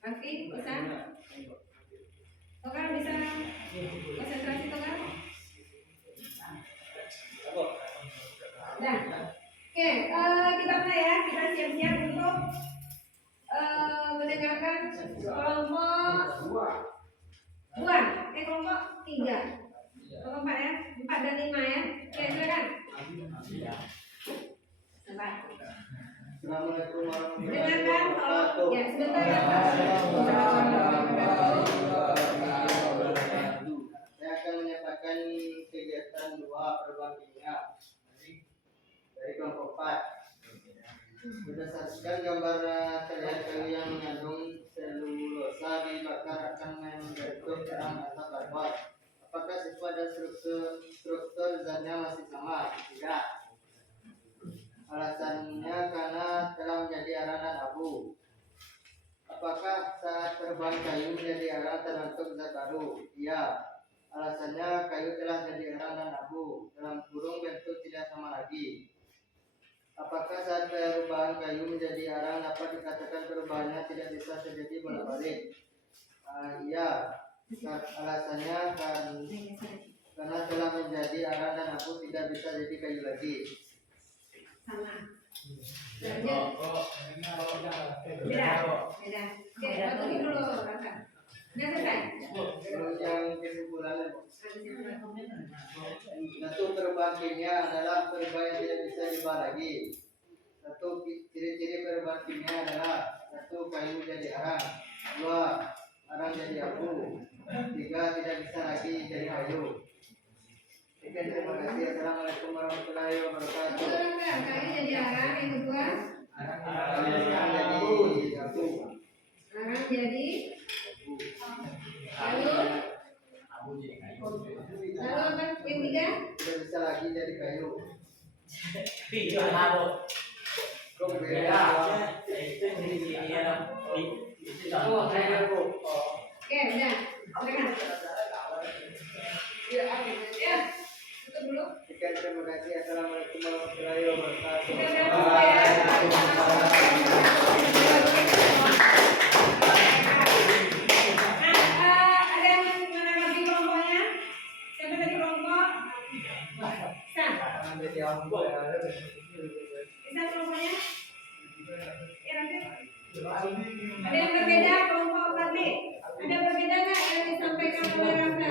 Raffi bisa? Togar bisa konsentrasi Togar? Nah, oke, kita mulai ya. Kita siap-siap untuk mendengarkan kelompok kelompok 3, kelompok 4 ya, 4 dan 5 ya. Oke, silakan. Sabar. Assalamualaikum warahmatullahi Dengarkan wabarakatuh. ya sebentar ya. Saya akan menyatakan kegiatan 2 perubahan kimia dari kelompok 4. Berdasarkan gambar terlihat kayu yang mengandung selulosa dibakar akan membentuk terang atau karbon. Apakah sifat dan struktur zatnya masih sama? Tidak. Alasannya karena telah menjadi arang dan abu. Apakah saat perubahan kayu menjadi arang terbentuk zat baru? Iya. Alasannya kayu telah jadi arang dan abu. Dalam kurung bentuk tidak sama lagi. Apakah saat perubahan kayu menjadi arang dapat dikatakan perubahannya tidak bisa terjadi bolak-balik? Iya. Alasannya karena telah menjadi arang dan abu tidak bisa jadi kayu lagi. Sama. Beda. Beda. Oke, waktu dulu Kakak. Udah selesai? Yang kesimpulan, satu perubahan kimia adalah perubahan yang tidak bisa diubah lagi. Satu ciri-ciri perubahan kimia adalah: 1. Kayu jadi arang. 2. Arang jadi abu. 3. Tidak bisa lagi jadi kayu. Sekian, terima kasih. Assalamualaikum warahmatullahi wabarakatuh. Kayu jadi arang, yang kedua Arang jadi abu. arang jadi lalu apa yang 3? Tidak bisa lagi jadi kayu. Kok beda? Oke, udah. Silakan. Ya, tutup dulu. Sekian, terima kasih. Assalamualaikum warahmatullahi wabarakatuh. Udah cukup ya. Ada yang menanggapi kelompoknya? Siapa tadi kelompok? San. Bisa kelompoknya? Ya, nanti. Ada yang berbeda kelompok tadi? Ada berbeda nggak yang disampaikan oleh Rafa?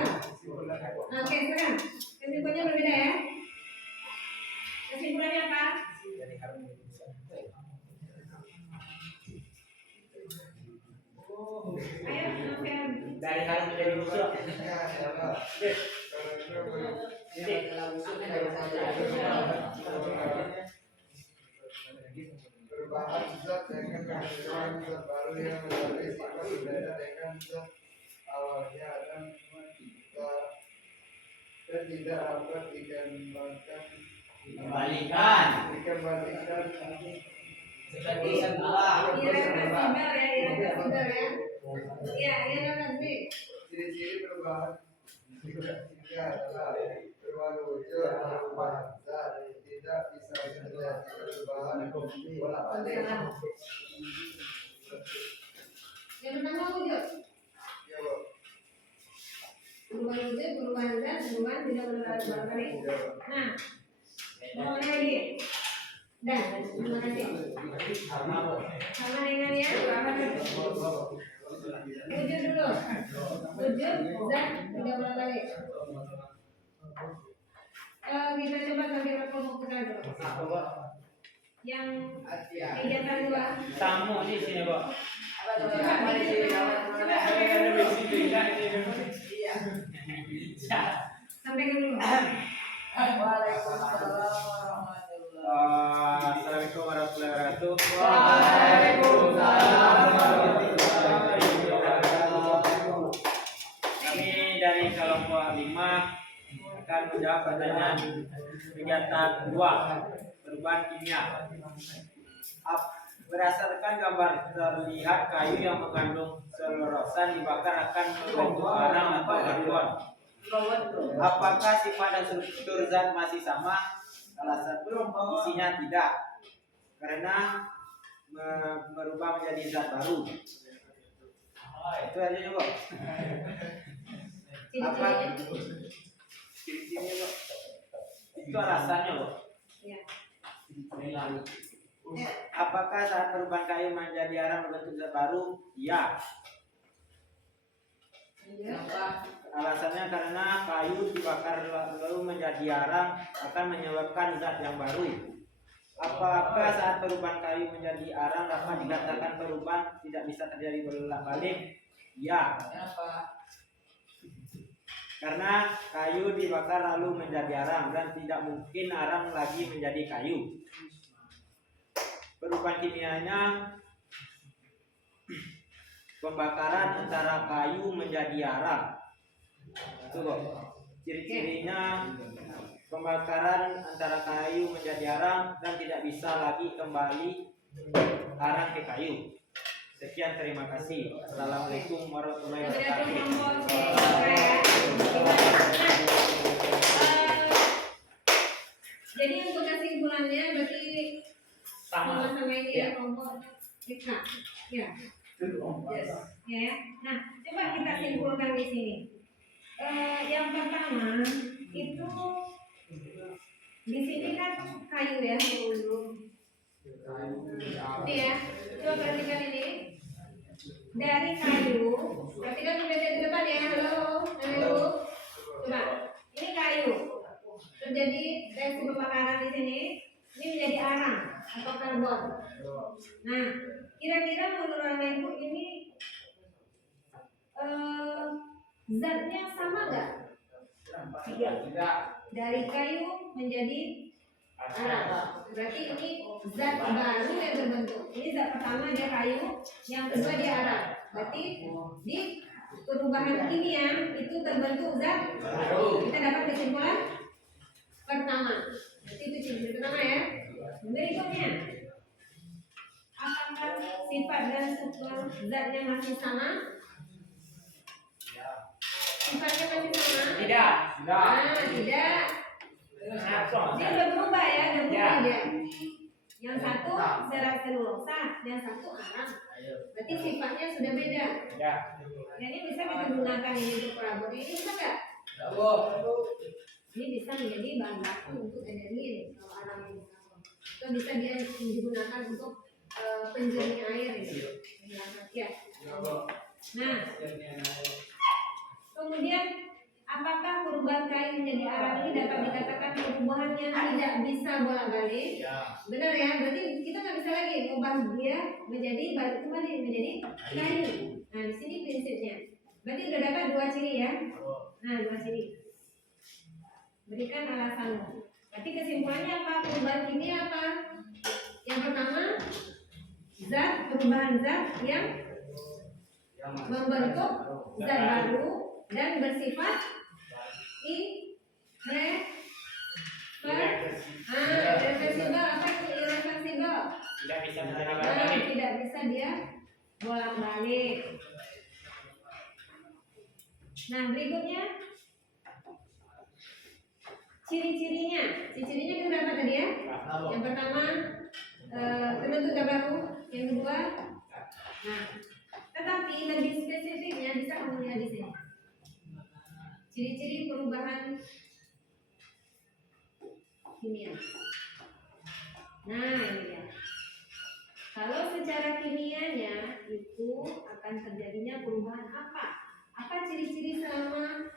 Oke, sekarang kesimpulannya berbeda ya. Kesimpulannya apa? Ayo, sampai Dari hari menjadi musuh. Perubahan zat dengan kehadiran zat baru yang memiliki sifat berbeda dengan zat awalnya dan tidak dapat dikembalikan Seperti semula. irreversibel ya, irreversibel ya. Iya, irreversibel. ciri-ciri perubahan tiga adalah perubahan wujud, perubahan zat, tidak bisa terjadi perubahan bolak-balik. Yang pertama wujud. Ya, Bu. Perubahan wujud, perubahan zat, perubahan tidak bolak-balik. Nah, mau lagi. Dah, terima kasih. Sama dengan ya. Wujud dulu. Wujud, zat, tidak bolak-balik. Kita coba sampai ke kelompok kita dulu. Yang kegiatan 2. Tamu di sini, Bu. Sampai ke dulu. Assalamualaikum warahmatullahi wabarakatuh. Kami dari kelompok 5 akan menjawab pertanyaan kegiatan 2 perubahan kimia. Berdasarkan gambar terlihat kayu yang mengandung selulosa dibakar akan membentuk arang atau karbon. Apakah sifat dan struktur zat masih sama? Alasan isinya tidak, karena berubah menjadi zat baru. Itu aja ya, Pak. Apa? Ciri-cirinya. Ciri-cirinya, Pak. Itu alasannya, Pak. Ya. Apakah saat perubahan kayu menjadi arang berbentuk zat baru? Ya. Alasannya karena kayu dibakar lalu menjadi arang akan menyebabkan zat yang baru. Apakah saat perubahan kayu menjadi arang dapat dikatakan perubahan tidak bisa terjadi bolak-balik? Ya. Karena kayu dibakar lalu menjadi arang dan tidak mungkin arang lagi menjadi kayu. Perubahan kimianya pembakaran antara kayu menjadi arang. Itu kok. Ciri-cirinya pembakaran antara kayu menjadi arang dan tidak bisa lagi kembali arang ke kayu. Sekian, terima kasih. Assalamualaikum warahmatullahi wabarakatuh. Jadi untuk kesimpulannya berarti sama-sama ini ya kelompok TK. Ya. Yes. Ya. Nah, coba kita simpulkan di sini. Yang pertama itu di sini kan kayu ya. Ini ya. Coba perhatikan ini. Dari kayu, perhatikan di depan ya. Halo. Coba. Ini kayu. Terjadi reaksi pembakaran di sini. Ini menjadi arang atau karbon. Nah, kira-kira menurut Ibu ini zatnya sama nggak? Tidak. Dari kayu menjadi arang. Berarti ini zat baru yang terbentuk. Ini zat pertama dia kayu, yang kedua dia arang. Berarti di perubahan kimia itu terbentuk zat baru. Kita dapat kesimpulan pertama. Berarti itu ciri pertama ya. Berikutnya, apakah sifat dan struktur zatnya masih sama? Sifatnya masih sama? Tidak. Nah, tidak. Dia udah berubah ya, udah berubah dia. Yang satu serat selulosa, yang satu arang. Berarti sifatnya sudah beda. Ya. Jadi bisa kita gunakan ini untuk perabot ini bisa nggak? Ini bisa menjadi bahan baku untuk energi kalau arang ini. Atau bisa dia digunakan untuk penjernih air ini. Ya. Nah, kemudian apakah perubahan kayu menjadi arang ini dapat dikatakan perubahan yang tidak bisa bolak-balik? Benar ya, berarti kita nggak bisa lagi mengubah dia menjadi balik kembali menjadi kayu. Nah, di sini prinsipnya. Berarti sudah dapat dua ciri ya. Nah, dua ciri. Berikan alasanmu. Berarti kesimpulannya apa? Perubahan kimia apa? Yang pertama, perubahan zat yang membentuk zat baru dan bersifat irreversibel. Apa itu irreversibel? Tidak bisa menjadi Nah, bolak-balik. tidak bisa dia bolak-balik. Nah, berikutnya ciri-cirinya kita dapat tadi ya. Yang pertama terbentuk zat baru, yang kedua, nah, tetapi lebih spesifiknya bisa kamu lihat di sini. Ciri-ciri perubahan kimia. Nah, ini dia. Kalau secara kimianya itu akan terjadinya perubahan apa? Apa ciri-ciri selama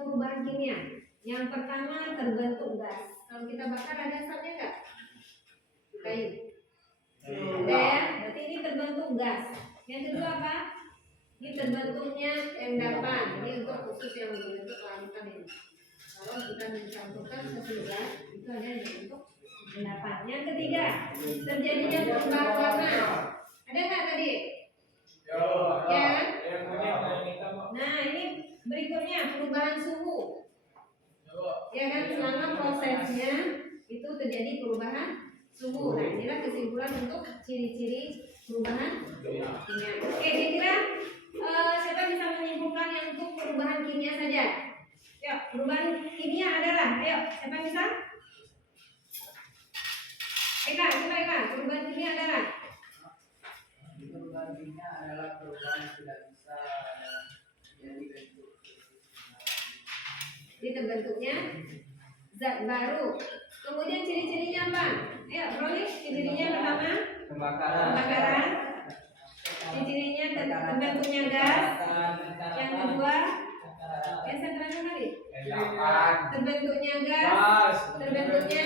perubahan kimia? Yang pertama terbentuk gas. Kalau kita bakar ada asapnya nggak? Kayu. Ada ya. Berarti ini terbentuk gas. Yang kedua apa? Ini terbentuknya endapan. Ini untuk khusus yang berbentuk larutan ini. Kalau kita mencampurkan satu gas, itu ada yang berbentuk endapan. Yang ketiga, terjadinya perubahan warna. Ada nggak tadi? Ya. Nah, ini berikutnya perubahan suhu. Ya kan, selama prosesnya itu terjadi perubahan suhu. Nah, inilah kesimpulan untuk ciri-ciri perubahan kimia. Oke, kira-kira siapa bisa menyimpulkan yang untuk perubahan kimia saja? Yuk, perubahan kimia adalah, ayo, siapa bisa? Eka, coba Eka, perubahan kimia adalah? Perubahan kimia adalah perubahan yang tidak bisa Ini terbentuknya zat baru. Kemudian ciri-cirinya apa? Ayo, Roli, ciri-cirinya pertama pembakaran. Ciri-cirinya terbentuknya gas. Yang kedua, yang saya terangkan tadi. Terbentuknya gas. Terbentuknya.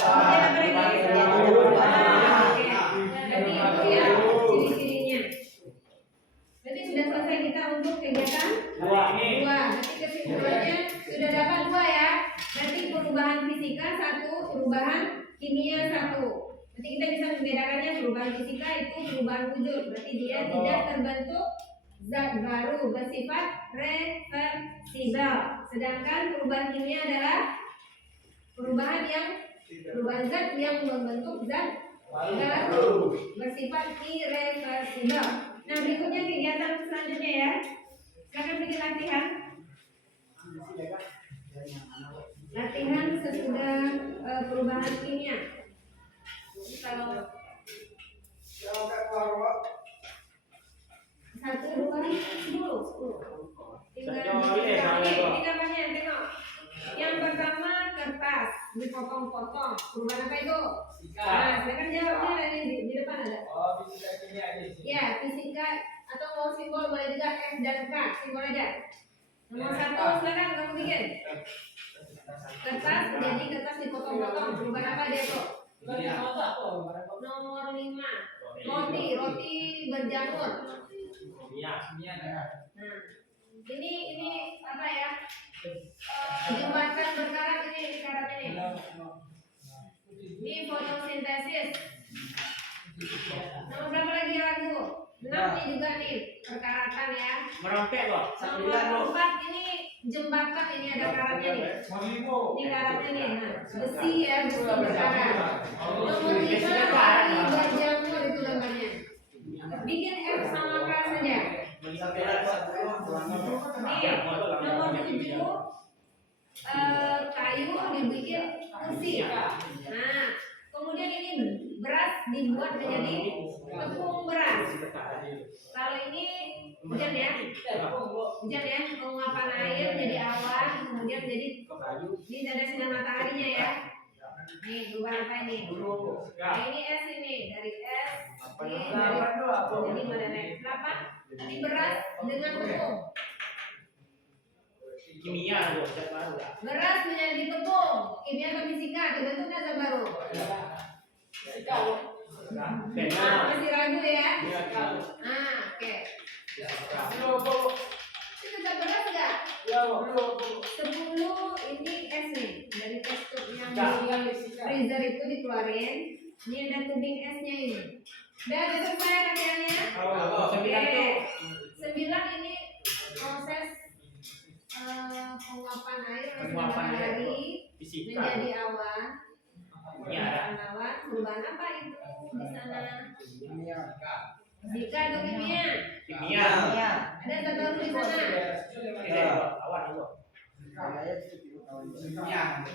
Kemudian apa lagi? Oke. Jadi itu ya ciri-cirinya. Berarti sudah selesai kita untuk kegiatan dua. Berarti kesimpulannya sudah dapat 2 ya. Berarti perubahan fisika 1, perubahan kimia 1. Berarti kita bisa membedakannya, perubahan fisika itu perubahan wujud. Berarti dia tidak terbentuk zat baru bersifat reversibel. Sedangkan perubahan kimia adalah perubahan zat yang membentuk zat baru bersifat irreversibel. Nah, berikutnya kegiatan selanjutnya ya. Silakan bikin latihan. Latihan sesudah perubahan kimia. Kalau 1, 2, 10. Ini namanya, tengok. Yang pertama kertas dipotong-potong. Perubahan apa itu? Nah, silakan jawabnya dari di depan ada. Ya, fisika atau mau simbol boleh juga F dan K, simbol aja. Nomor 1 silakan kamu bikin. Kertas, jadi kertas dipotong-potong. Perubahan apa dia tuh? Nomor 5. Roti berjamur. Nah, ini apa ya? Jembatan berkarat ini karatnya nih. Ini fotosintesis. Nomor berapa lagi ragu? 6 nih juga nih perkaratan ya. Merangkak kok. Nomor 4 ini jembatan, ini ada karatnya nih. Ini karatnya nih. Nah, besi ya, besi berkarat. Nomor 5 roti berjamur itu gambarnya. Bikin F sama K saja. Nih, nomor 7 kayu dibikin kursi. Nah, kemudian ini beras dibuat menjadi tepung beras. Kalau ini hujan ya, penguapan air menjadi awan, kemudian menjadi ini ada sinar mataharinya ya. Nih, berubah apa ini? Nah, ini S ini dari S, ini dari jadi mana naik 8. Ini beras dengan tepung. Kimia zat baru ya. Beras menjadi tepung. Kimia atau fisika terbentuknya zat baru. Masih ragu ya? Nah, oke. Itu zat beras enggak? 10 ini S nih. Dari tekstur yang di freezer itu dikeluarin. Ini ada tubing S-nya ini. Udah selesai latihannya? Oke. 9 ini proses penguapan air matahari menjadi awan. Awan, perubahan apa itu di sana? Fisika atau kimia? Ada zat baru di sana? Awan itu.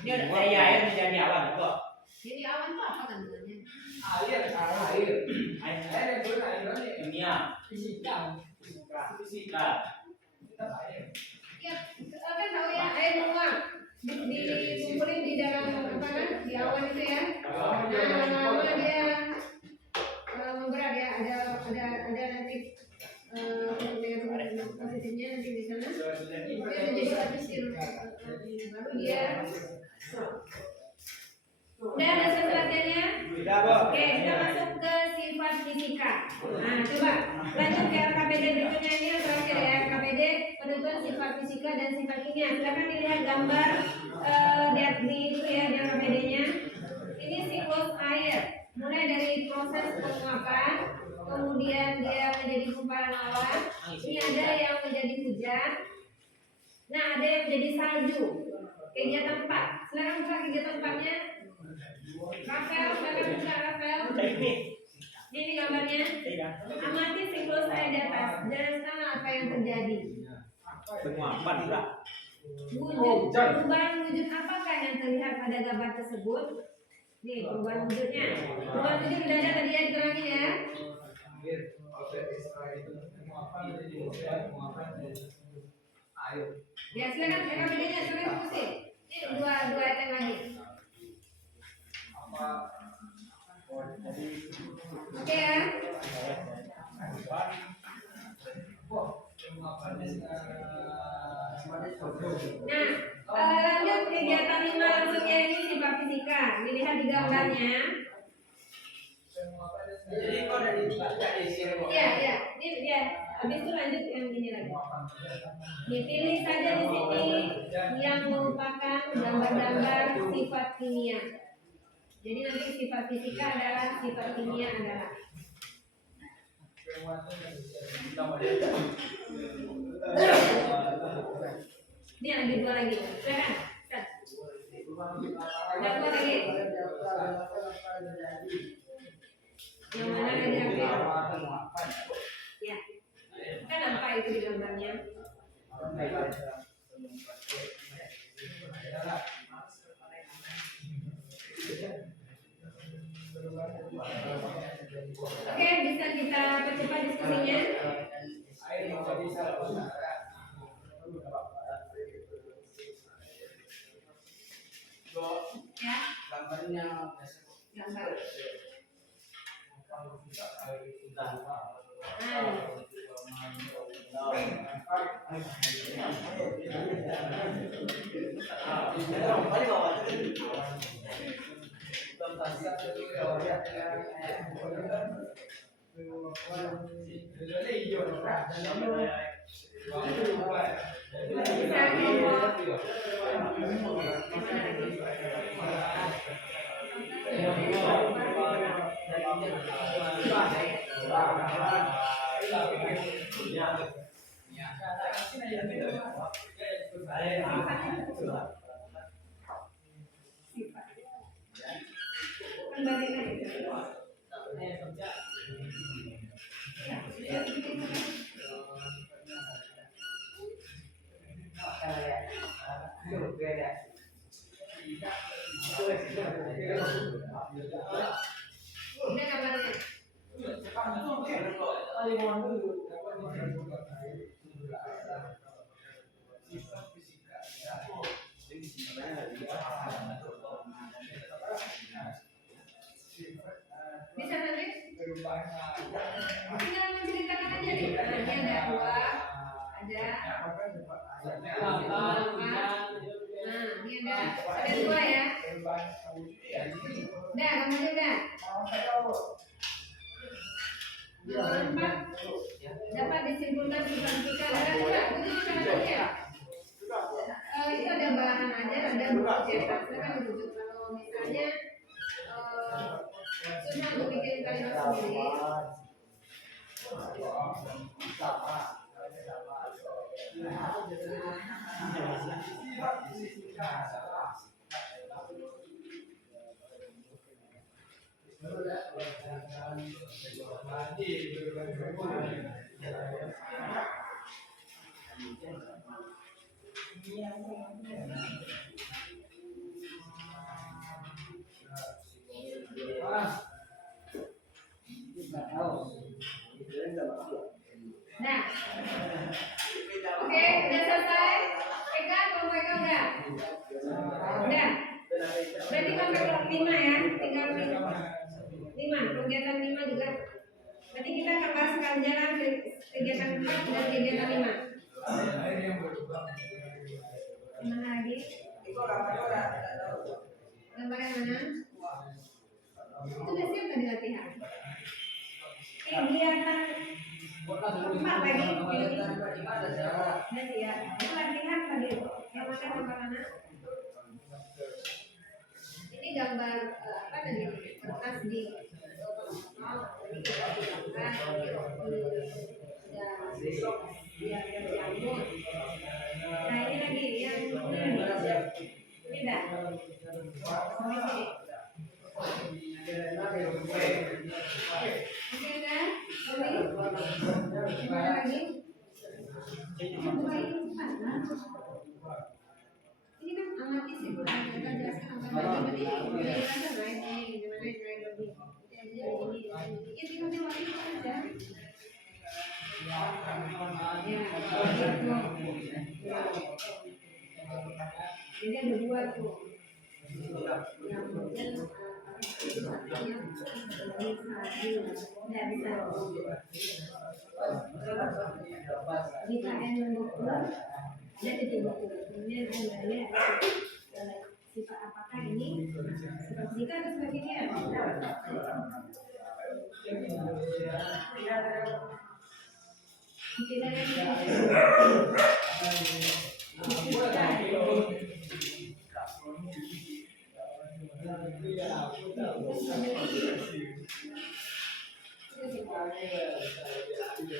Ini ada air menjadi awan itu. Jadi awan itu apa kandungannya? Air. Kimia. Fisika. Ya, kan tahu ya, air menguap dikumpulin di dalam apa kan? Di awan itu ya. Nah, lama-lama dia memberat ya. Ada nanti positifnya nanti di sana. Dia menjadi apisir. Baru dia. Udah ada selesai latihannya? Oke, kita masuk ke sifat fisika. Nah, coba lanjut ke RKPD berikutnya. Ini yang terakhir ya, RKPD penentuan sifat fisika dan sifat kimia. Silakan dilihat gambar di itu ya, di RKPD-nya. Ini siklus air, mulai dari proses penguapan, kemudian dia menjadi gumpalan awan. Ini ada yang menjadi hujan. Nah, ada yang menjadi salju. Kegiatan 4. Silakan buka kegiatan 4-nya. Rafael, silakan buka Rafael. Ini gambarnya. Amati siklus air di atas. Jelaskan apa yang terjadi. Penguapan pula. Perubahan wujud apakah yang terlihat pada gambar tersebut? Nih, perubahan wujudnya. Perubahan wujud sudah ada tadi ya, diterangin ya. muapan jadi dosen, muapan jadi air. Ya silakan bedanya silakan fokusin. Ini dua item lagi. Apa? Jadi Oke ya. Nah, lanjut kegiatan 5 langsungnya ini sifat fisika. Dilihat di gambarnya. Jadi kok dari sini kok. Iya. Ini dia. Habis itu lanjut yang ini lagi. Dipilih saja di sini yang merupakan gambar-gambar sifat kimia. Jadi nanti sifat fisika adalah sifat kimia adalah. Ini ada dua lagi. Silakan. Ada dua lagi. Yang mana yang diambil? Ya. Kan apa itu di gambarnya? Oke, bisa kita percepat diskusinya. Ya, Gambarnya gambar. Bisa Udah gambarnya. Bisa nanti? Tinggal menceritakan aja nih. Nah, ini ada dua, ada. Nah, ini ada dua ya. Udah, gambarnya udah. Empat dapat disimpulkan sifat fisika ada dua. Itu misalnya aja. Itu ada bahan ajar, ada buku cetak. Silakan dirujuk. Kalau misalnya susah untuk bikin kalimat sendiri. Nah, oke, udah selesai. Pegang, kalau pegang udah. Udah. Berarti kelompok 5 ya, tinggal 5. Kegiatan 5 juga. Berarti kita akan bahas sekali jalan kegiatan 4 dan kegiatan 5. Mana lagi? Gambar yang mana? Itu udah siap tadi latihan. Kegiatan 4 lagi. Udah siap. Itu latihan tadi. Yang mana gambar mana? Ini gambar apa tadi? Kertas di nah ini lagi yang ini dah oke dah gimana lagi ini kan amati sih kita jelaskan amati berarti Jadi ada dua tuh. Nggak bisa. Jika N membeku, ada titik beku. Kemudian N sifat apakah ini? Sifat jika atau sifat ini ya? Tidak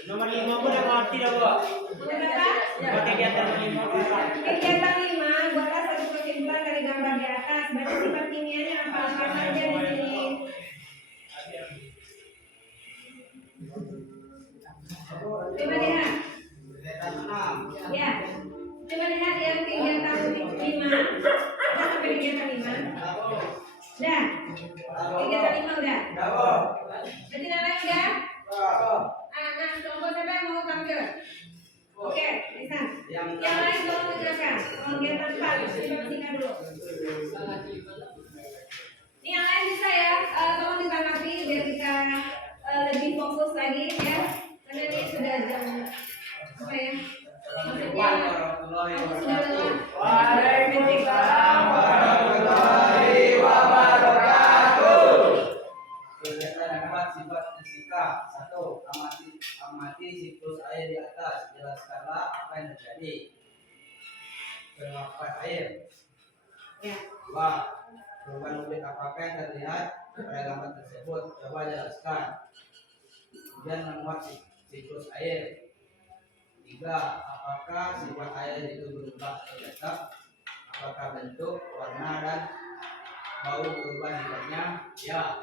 Nomor 5 pun udah ngerti dah, Bu. Buat kegiatan 5. Kegiatan 5, buatlah satu kesimpulan dari gambar di atas. Baca sifat kimianya apa saja di sini. Coba lihat. Ya. Coba lihat yang kegiatan 5. Udah sampai kegiatan 5. Udah. Kegiatan 5 udah. Berarti namanya udah? Nah, contoh siapa yang mau tampil? Oke, bisa. Yang lain tolong menjelaskan. Kegiatan 4, kita singkat dulu. Ini yang lain bisa ya, tolong ditanggapi biar kita lebih fokus lagi ya. Karena ini sudah jam apa ya? Maksudnya aku sudah lelah. Waalaikumsalam warahmatullahi wabarakatuh. Kegiatan 4 sifat fisika. 1. Amati siklus air di atas. Jelaskanlah apa yang terjadi. Penguapan air. Ya. 2. Perubahan objek apakah yang terlihat pada gambar tersebut? Coba jelaskan. Kemudian menguat siklus air. 3. Apakah sifat air itu berubah atau tetap? Apakah bentuk, warna, dan bau berubah sifatnya? Ya.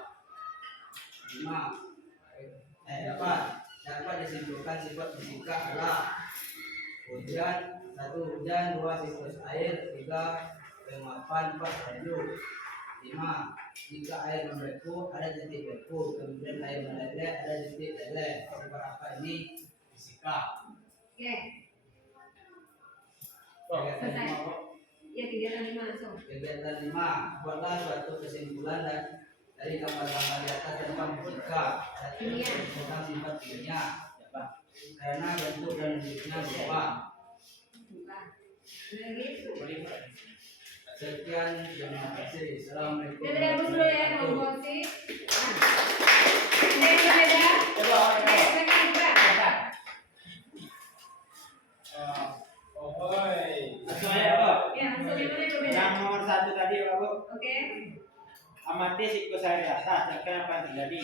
4. Dapat disimpulkan sifat fisika adalah hujan, 1 hujan, 2 siklus air, 3 penguapan, 4 salju. 5. Jika air membeku ada titik beku, kemudian air meleleh ada titik leleh. Sifat apa ini? Fisika. Oke. Kegiatan Selesai. 5. Ya, kegiatan 5 langsung. Kegiatan 5. Buatlah suatu kesimpulan dan dari gambar-gambar di atas tentang fisika. Tentang sifat kimia. Karena bentuk dan wujudnya berubah. Lagi. Sekian, terima kasih. Assalamualaikum. Kita lihat dulu ya, komposisi. Ada yang berbeda? Oke, silakan Pak. Langsung aja, Bu. Ya, langsung yang mana yang berbeda? Yang nomor 1 tadi, Bu. Oke. Amati siklus air di atas, jelaskan apa yang terjadi.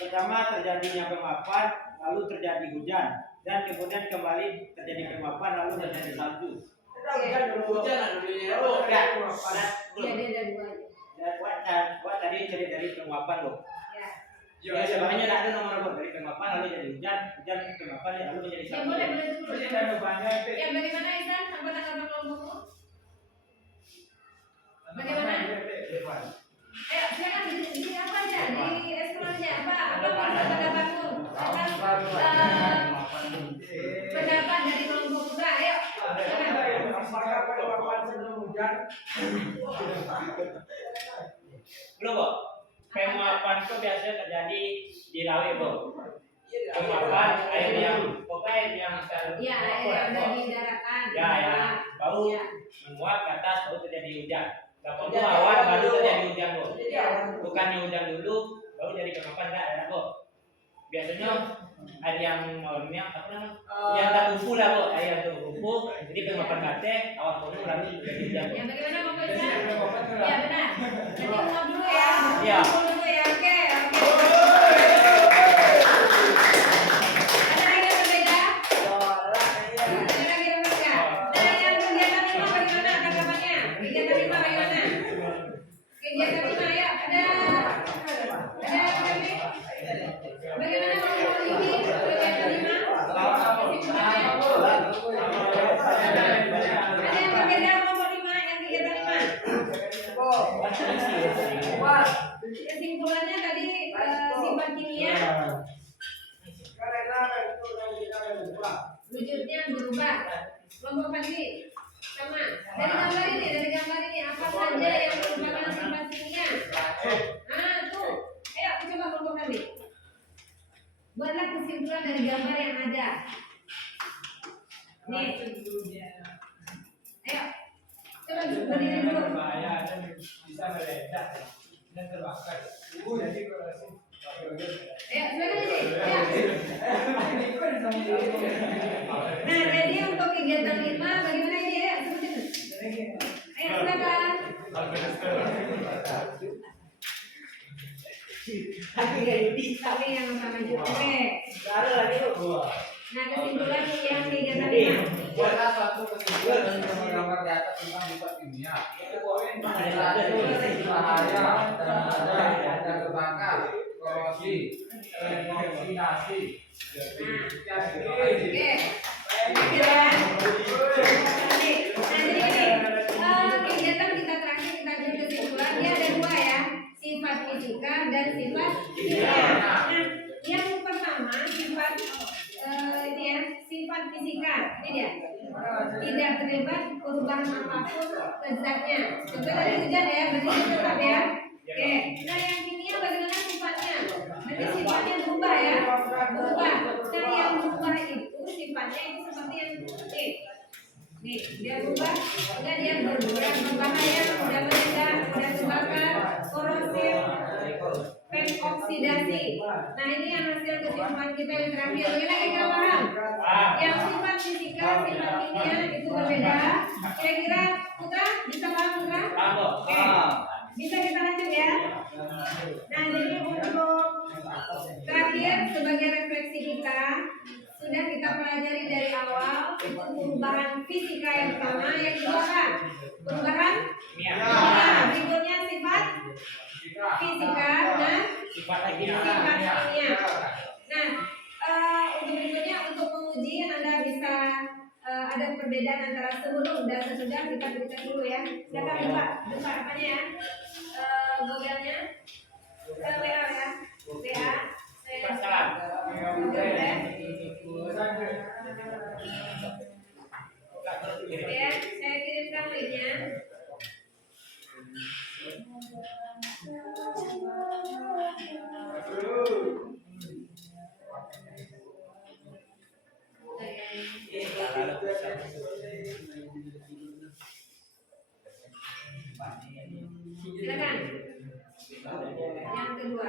Pertama terjadinya penguapan, lalu terjadi hujan, dan kemudian kembali terjadi penguapan, lalu terjadi salju. Ya, dia ada dua. Dan buat tadi cerita dari penguapan, Bu. Ya. Ya, sebenarnya tidak ada nomor, Bu. Dari penguapan lalu jadi hujan, hujan penguapan lalu menjadi Ya, salju. boleh dulu. Ya, bagaimana Isan? Anggota kelompok kelompokmu? Bagaimana? Ayo, silakan di apa aja? Di explore aja. Apa pendapatmu? Pendapat dari kelompok juga. Ayo. Belum, Bu. Penguapan itu biasanya terjadi di laut, Bu. Penguapan air yang Ya, air yang di daratan. Ya, ya. Bau Ya. menguap ke atas, baru terjadi hujan. Kalau itu awan baru terjadi hujan, Bu. Bukannya hujan dulu, baru jadi penguapan enggak ada, Bu. Biasanya air yang normalnya apa namanya? Yang tak kumpul lah, Bu. Air yang terkumpul, jadi penguapan kate, awan penuh lalu jadi hujan, Bu. Ya, bagaimana Bapak Isan? Ya, benar. Nanti ngomong dulu ya. Ya. Ngomong dulu ya. Oke, oke. Ada lagi yang berbeda? Ada lagi yang berbeda? Nah, yang kegiatan 5 bagaimana tanggapannya? Kegiatan 5 bagaimana? Kegiatan 5 ya, ada lagi? Bagaimana kalau ini kegiatan 5? Kesimpulannya? Ada yang berbeda kelompok 5 yang kegiatan 5? Kesimpulannya tadi sifat kimia berbahaya dan bisa meledak dan terbakar. Jadi korosif. Silakan ini. Nah, ready untuk kegiatan 5 bagaimana ini ya? Sebutin. Ayo silakan. Tapi yang sama juga. Oke. Nah, kesimpulan yang kegiatan 5. Buatlah suatu kesimpulan dan gambar di atas tentang sifat kimia. Satu, bahaya dan terbakar, korosi, oksidasi. Oke. Kegiatan kita terakhir kita ambil kesimpulannya ada 2 ya, sifat fisika dan sifat kimia. Nah, yang pertama sifat ini ya, sifat fisika ini dia, tidak terlibat perubahan apapun ke zatnya. Contoh tadi hujan ya, berarti itu tetap ya. Oke. Nah, yang kimia bagaimana sifatnya? Berarti sifatnya berubah ya, berubah. Nah, yang berubah itu sifatnya itu seperti yang ini. Nih, dia berubah, enggak dia berbahaya, mudah meledak, mudah terbakar, korosif, oksidasi. Nah, ini yang hasil kesimpulan kita yang terakhir. Bagaimana kita paham? Yang sifat fisika, sifat kimia itu berbeda. Kira-kira Putra bisa paham Putra? Oke. Bisa kita lanjut ya. Nah, jadi untuk terakhir sebagai refleksi kita sudah kita pelajari dari awal itu perubahan fisika yang pertama, yang kedua kan perubahan kimia. Berikutnya sifat fisika dan sifat kimia. Nah, untuk berikutnya untuk menguji Anda bisa ada perbedaan antara sebelum dan sesudah, kita berikan dulu ya. Silakan buka apanya ya, Google-nya, WA ya, WA. Ya, saya kirimkan linknya. Silakan. Yang kedua.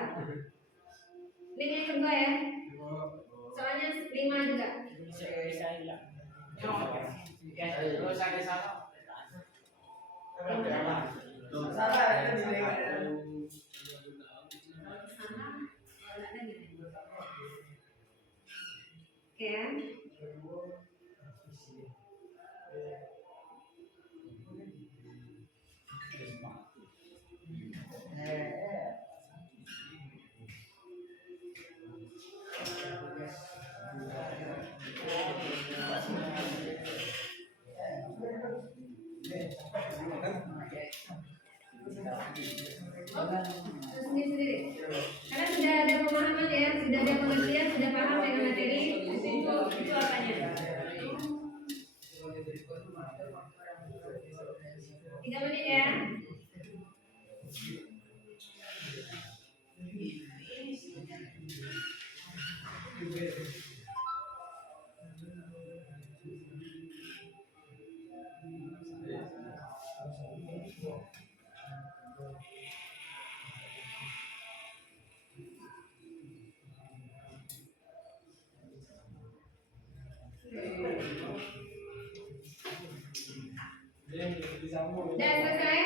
Link yang kedua ya. Soalnya 5 juga. Oke ya. Sendiri. Karena sudah ada pemahaman ya, sudah ada pengertian, sudah paham dengan materi itu apanya. 3 menit ya. Dan selesai?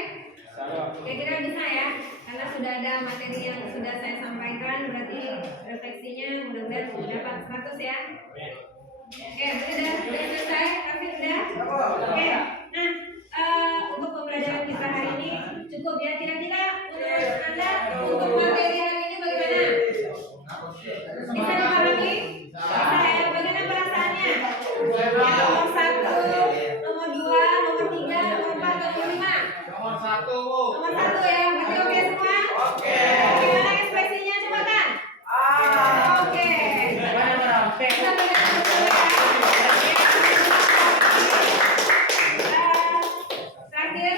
Kira-kira bisa ya? Karena sudah ada materi yang sudah saya sampaikan, berarti refleksinya mudah-mudahan dapat 100 ya. Oke, sudah selesai? Tapi sudah? Oke. Nah, untuk pembelajaran kita hari ini cukup ya. Kira-kira menurut Anda untuk materi hari ini bagaimana? Bisa dipahami? Bisa ya? Bagaimana perasaannya? Nomor 1, nomor 2, nomor 3, nomor 4, nomor 5? Nomor 1, Bu. Nomor 1 ya, berarti oke semua? Oke. Bagaimana ekspresinya coba kan? Oke. Kita berikan tepuk terakhir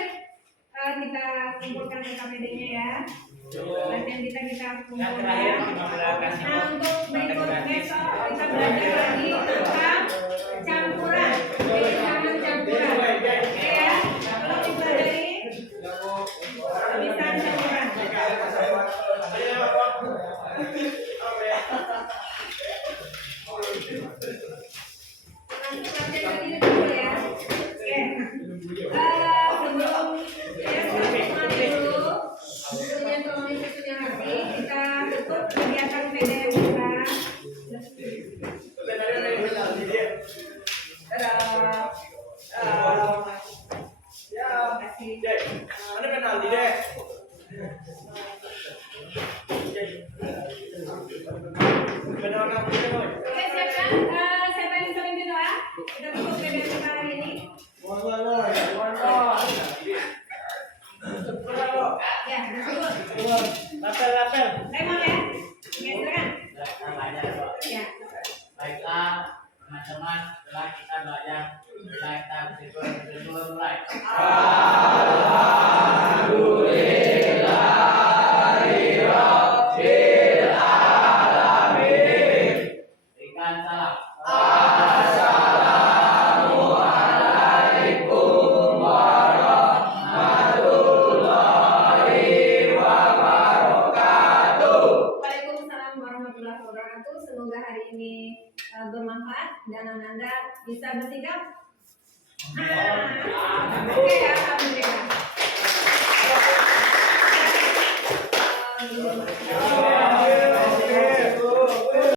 kita kumpulkan LKPD-nya ya. Latihan kita kumpulkan. Nah, untuk berikut besok kita belajar lagi tentang campuran. Jadi jangan campuran. Oke ya. Kalau dipelajari kali deh. Benar kamu benar. Oke, siapkan. Siapa yang bisa pimpin doa? Kita tutup webinar kita hari ini. Ya, bersyukur. Lapel. Raymond ya? Oke, silakan. Ya. Baiklah, teman-teman, setelah kita belajar, kita bersyukur mulai. Berikan salam. Waalaikumsalam warahmatullahi wabarakatuh. Semoga hari ini bermanfaat dan Anda bisa bersikap. Oke, alhamdulillah.